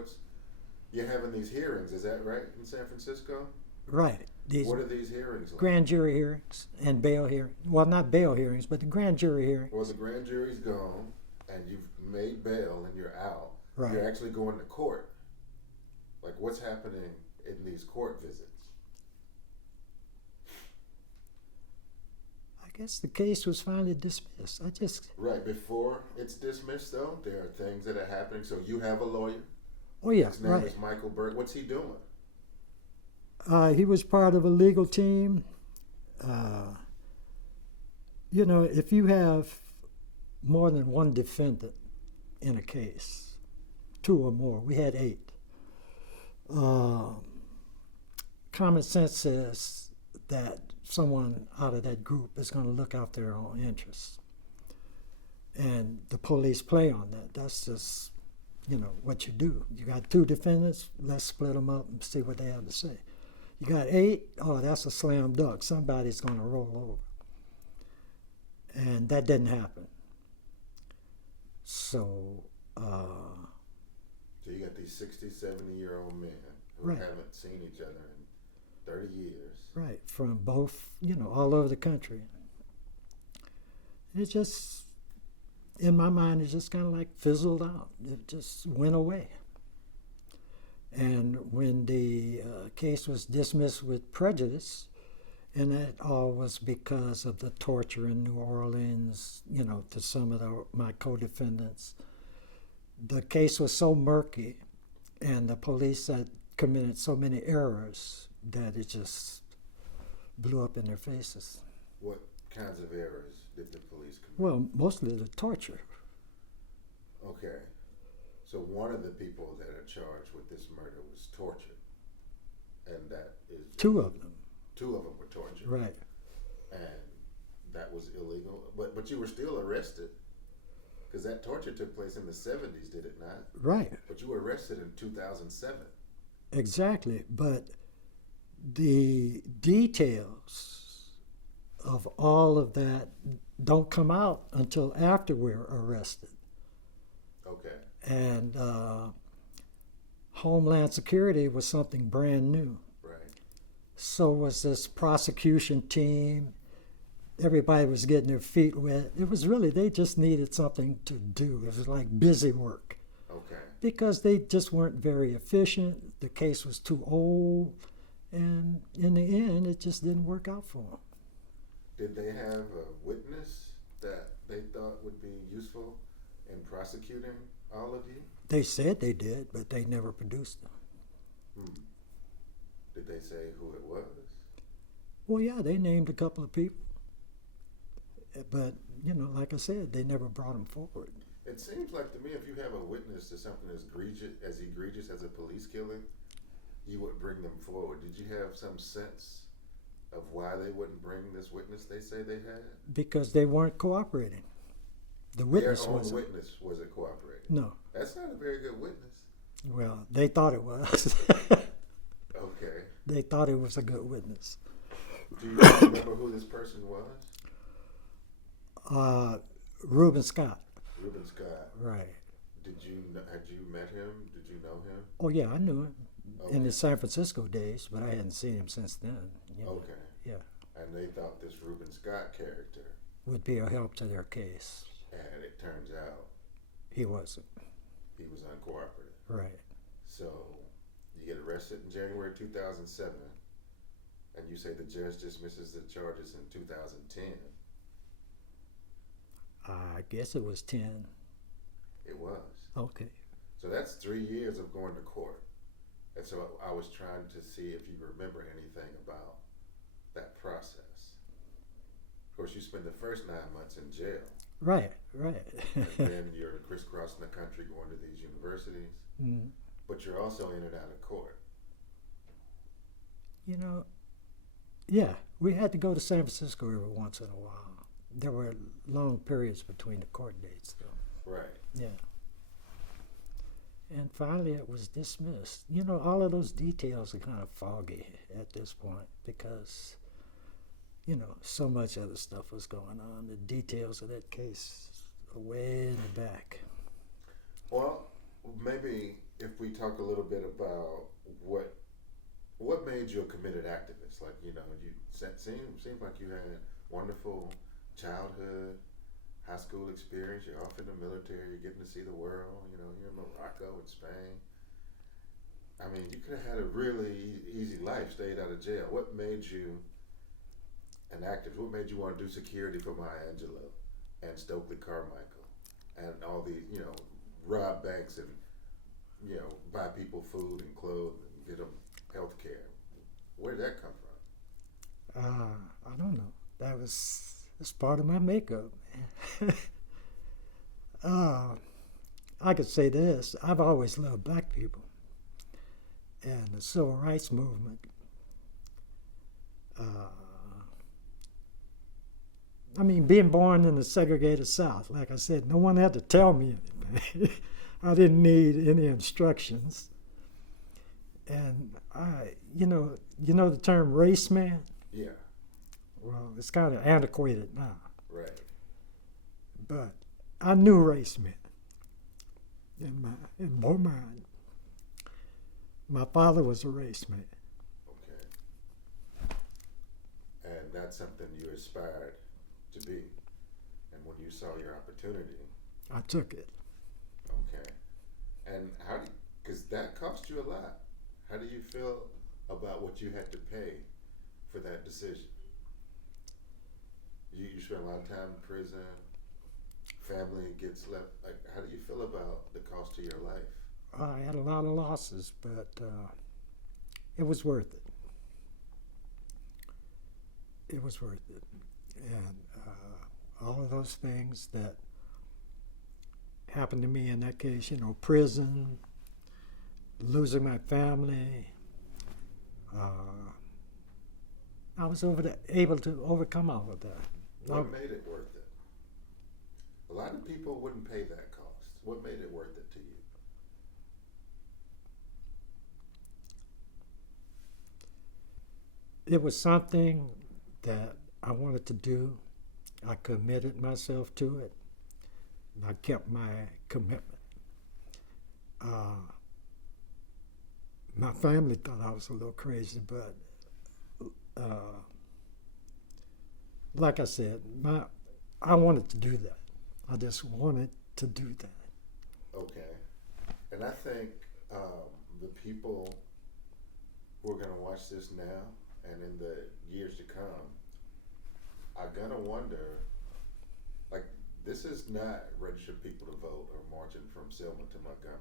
You're having these hearings, is that right, in San Francisco? Right. These What are these hearings like? grand jury hearings and bail hearings. Well, not bail hearings, but the grand jury hearings. Well, the grand jury's gone, and you've made bail, and you're out. Right. You're actually going to court. Like, what's happening in these court visits? I guess the case was finally dismissed. Right, before it's dismissed, though, there are things that are happening. So you have a lawyer. Oh yeah, His name right. is Michael Burt. What's he doing? He was part of a legal team. You know, if you have more than one defendant in a case, 2 or more, we had 8. Common sense says that someone out of that group is going to look out their own interests. And the police play on that. That's just, you know, what you do. You got 2 defendants, let's split them up and see what they have to say. You got 8, oh, that's a slam dunk. Somebody's going to roll over. And that didn't happen. So, So you got these 60, 70-year-old men who Right. haven't seen each other in 30 years. right, from both, you know, all over the country. It just, in my mind, it just kind of like fizzled out. It just went away. And when the case was dismissed with prejudice, and that all was because of the torture in New Orleans, you know, to some of my co-defendants. The case was so murky, and the police had committed so many errors that it just blew up in their faces. What kinds of errors did the police commit? Well, mostly the torture. Okay. So one of the people that are charged with this murder was tortured. And that is... 2 of them. 2 of them were tortured. Right. And that was illegal. But you were still arrested. Because that torture took place in the 70s, did it not? Right. But you were arrested in 2007. Exactly. But the details of all of that don't come out until after we're arrested. Okay. And Homeland Security was something brand new. Right. So was this prosecution team. Everybody was getting their feet wet. It was really, they just needed something to do. It was like busy work. Okay. Because they just weren't very efficient. The case was too old. And in the end, it just didn't work out for them. Did they have a witness that they thought would be useful in prosecuting all of you? They said they did, but they never produced them. Did they say who it was? Well, yeah, they named a couple of people. But, you know, like I said, they never brought them forward. It seems like to me if you have a witness to something as egregious as a police killing, you would bring them forward. Did you have some sense of why they wouldn't bring this witness they say they had? Because they weren't cooperating. The witness Their own wasn't. witness wasn't cooperating. No. That's not a very good witness. Well, they thought it was. Okay. They thought it was a good witness. Do you remember who this person was? Reuben Scott. Reuben Scott. Right. Had you met him? Did you know him? Oh yeah, I knew him in Okay. the San Francisco days, but I hadn't seen him since then. You know. Okay. Yeah, And they thought this Reuben Scott character, would be a help to their case. and it turns out He wasn't. he was uncooperative. Right. So you get arrested in January 2007, and you say the judge dismisses the charges in 2010. I guess it was 10. It was. Okay. So that's 3 years of going to court. And so I was trying to see if you remember anything about that process. Of course, you spend the first 9 months in jail, Right. Right. and then you're crisscrossing the country going to these universities, Mm. but you're also in and out of court. You know, yeah, we had to go to San Francisco every once in a while. There were long periods between the court dates, though. Right. Yeah. And finally, it was dismissed. You know, all of those details are kind of foggy at this point because, you know, so much other stuff was going on. The details of that case are way in the back. Well, maybe if we talk a little bit about what made you a committed activist. Like, you know, you seemed like you had wonderful childhood, high school experience. You're off in the military. You're getting to see the world. You know, you're in Morocco and Spain. I mean, you could have had a really easy life, stayed out of jail. What made you an activist? What made you want to do security for Maya Angelou and Stokely Carmichael and all these, you know, rob banks and, you know, buy people food and clothes and get them health care? Where did that come from? I don't know. That's part of my makeup. I could say this. I've always loved black people and the civil rights movement. I mean, being born in the segregated South, like I said, no one had to tell me anything. I didn't need any instructions. And you know the term race man? Yeah, Well, it's kind of antiquated now. right. But I knew race men in my mind. My father was a race man. Okay. And that's something you aspired to be. And when you saw your opportunity, I took it. okay. And because that cost you a lot. How do you feel about what you had to pay for that decision? You spent a lot of time in prison, family gets left. Like, how do you feel about the cost of your life? I had a lot of losses, but it was worth it. It was worth it. And all of those things that happened to me in that case, you know, prison, losing my family, I was able to overcome all of that. What made it worth it? A lot of people wouldn't pay that cost. What made it worth it to you? It was something that I wanted to do. I committed myself to it, and I kept my commitment. My family thought I was a little crazy, but like I said, I wanted to do that. I just wanted to do that. Okay. And I think the people who are going to watch this now and in the years to come are going to wonder, like, this is not registered people to vote or marching from Selma to Montgomery.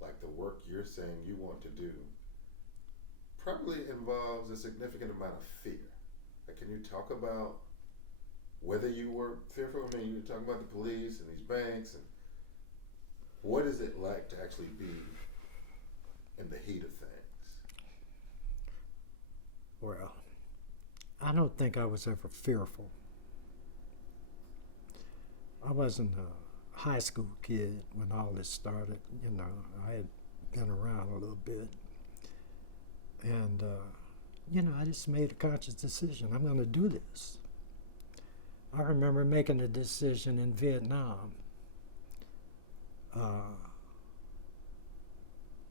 Like, the work you're saying you want to do probably involves a significant amount of fear. Like, can you talk about whether you were fearful? I mean, you were talking about the police and these banks, and what is it like to actually be in the heat of things? Well, I don't think I was ever fearful. I wasn't a high school kid when all this started. You know, I had been around a little bit. And, you know, I just made a conscious decision. I'm going to do this. I remember making a decision in Vietnam.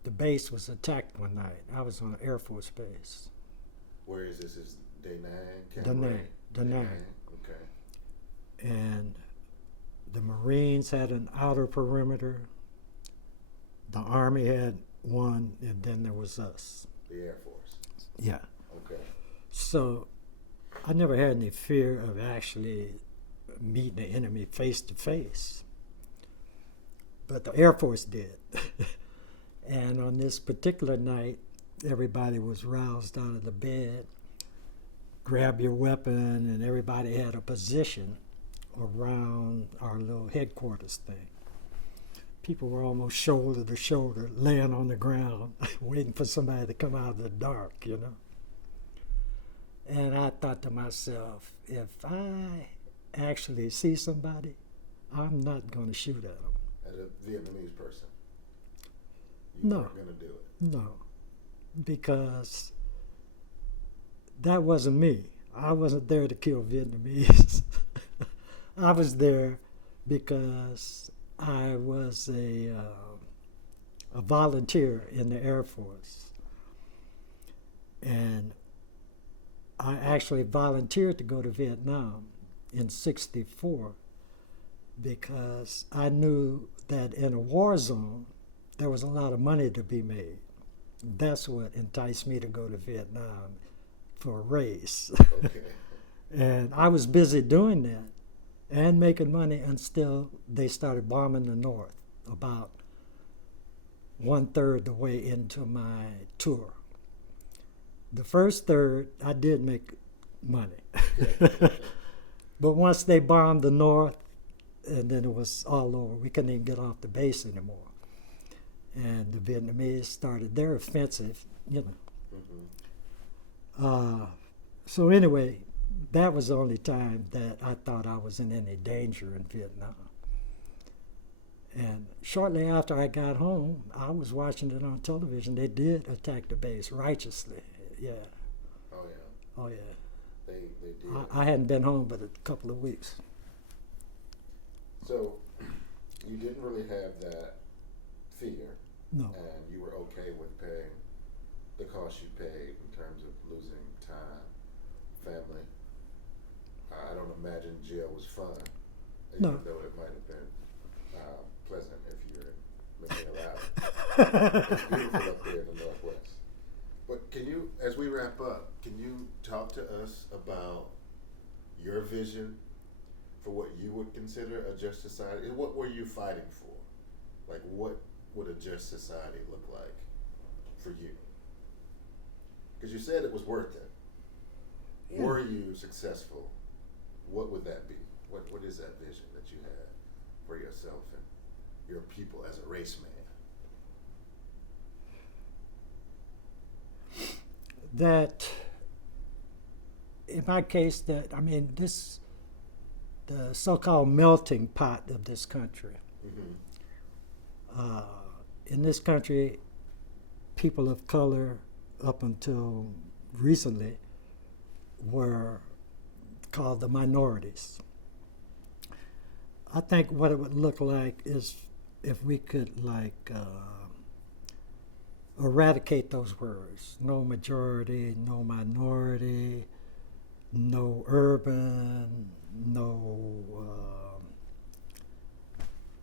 The base was attacked one night. I was on an Air Force base. Where is this? Is Da Nang? Da Nang. Da Nang. Okay. And the Marines had an outer perimeter. The Army had one, and then there was us. The Air Force. Yeah. Okay. So I never had any fear of actually meeting the enemy face to face. But the Air Force did. And on this particular night, everybody was roused out of the bed, grab your weapon, and everybody had a position around our little headquarters thing. People were almost shoulder to shoulder, laying on the ground, waiting for somebody to come out of the dark, you know. And I thought to myself, if I actually see somebody, I'm not going to shoot at them. As a Vietnamese person? No. You weren't going to do it? No, because that wasn't me. I wasn't there to kill Vietnamese. I was there because I was a volunteer in the Air Force. And I actually volunteered to go to Vietnam in '64 because I knew that in a war zone, there was a lot of money to be made. That's what enticed me to go to Vietnam, for a raise. Okay. And I was busy doing that and making money until they started bombing the North about 1/3 the way into my tour. The first third, I did make money. But once they bombed the North, and then it was all over. We couldn't even get off the base anymore. And the Vietnamese started their offensive, you know. Mm-hmm. So anyway, that was the only time that I thought I was in any danger in Vietnam. And shortly after I got home, I was watching it on television. They did attack the base righteously. Yeah. Oh, yeah. Oh, yeah. They did. I hadn't been home but a couple of weeks. So, you didn't really have that fear, No. and you were okay with paying the cost you paid in terms of losing time, family. I don't imagine jail was fun, No. even though it might have been pleasant if you're in McNeil Island. It's beautiful up there in the Northwest. But can you, as we wrap up, can you talk to us about your vision for what you would consider a just society? And what were you fighting for? Like, what would a just society look like for you? Because you said it was worth it. Yeah. Were you successful? What would that be? What is that vision that you had for yourself and your people as a race man? That, in my case, the so-called melting pot of this country. Mm-hmm. In this country, people of color, up until recently, were called the minorities. I think what it would look like is if we could eradicate those words. No majority, no minority, no urban, no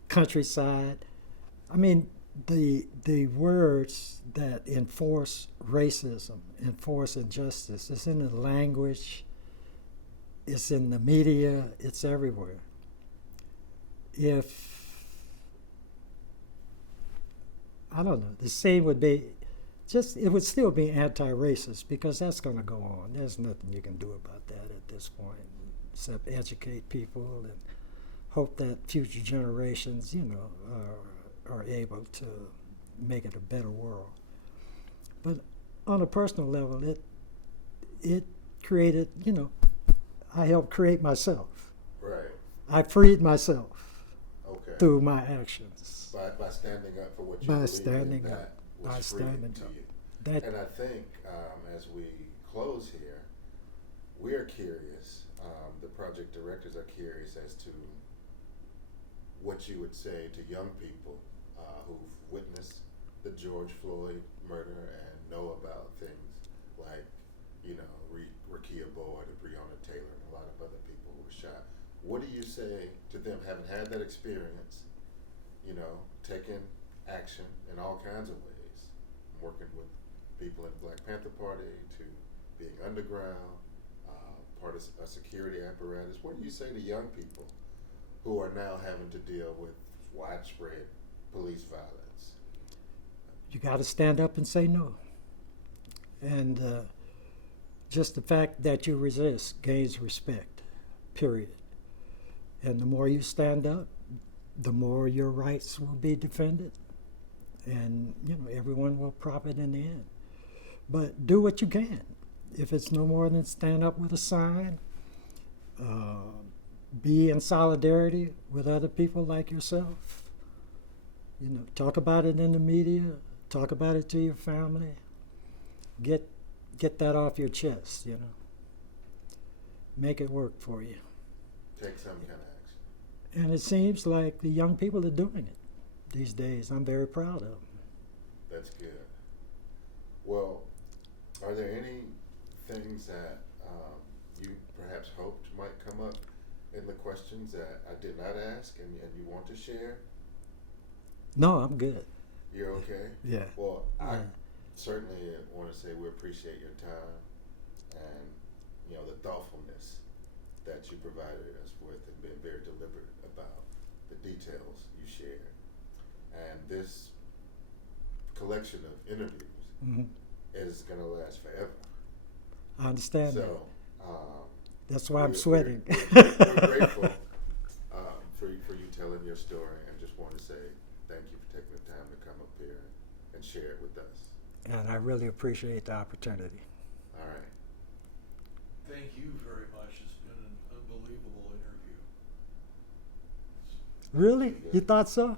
countryside. I mean, the words that enforce racism, enforce injustice, it's in the language, it's in the media, it's everywhere. If, I don't know, the same would be, it would still be anti-racist because that's going to go on. There's nothing you can do about that at this point, except educate people and hope that future generations, are able to make it a better world. But on a personal level, it created, I helped create myself. Right. I freed myself. Okay. Through my actions. By standing up for what you By believe standing in, that up. was By freeing standing to up. you. That, And I think as we close here, we're curious the project directors are curious as to what you would say to young people who've witnessed the George Floyd murder and know about things like, you know, Rekia Boyd and Breonna Taylor and a lot of other people who were shot. What do you say to them, having had that experience, you know, taking action in all kinds of ways, working with people in the Black Panther Party to being underground, part of a security apparatus? What do you say to young people who are now having to deal with widespread police violence? You got to stand up and say no. And just the fact that you resist gains respect, period. And the more you stand up, the more your rights will be defended. And, you know, everyone will profit in the end. But do what you can. If it's no more than stand up with a sign, be in solidarity with other people like yourself. You know, talk about it in the media, talk about it to your family. Get that off your chest, you know. Make it work for you. Take some kind of action. And it seems like the young people are doing it these days. I'm very proud of them. That's good. Well, are there any things that you perhaps hoped might come up in the questions that I did not ask and you want to share? No, I'm good. You're okay? Yeah. Well, I Yeah. certainly want to say we appreciate your time and, you know, the thoughtfulness that you provided us with and being very deliberate about the details you shared. And this collection of interviews Mm-hmm. is going to last forever. I understand that. So, That's why I'm we're sweating. grateful for you telling your story, and just want to say thank you for taking the time to come up here and share it with us. And I really appreciate the opportunity. All right. Thank you very much. It's been an unbelievable interview. Really? You thought so?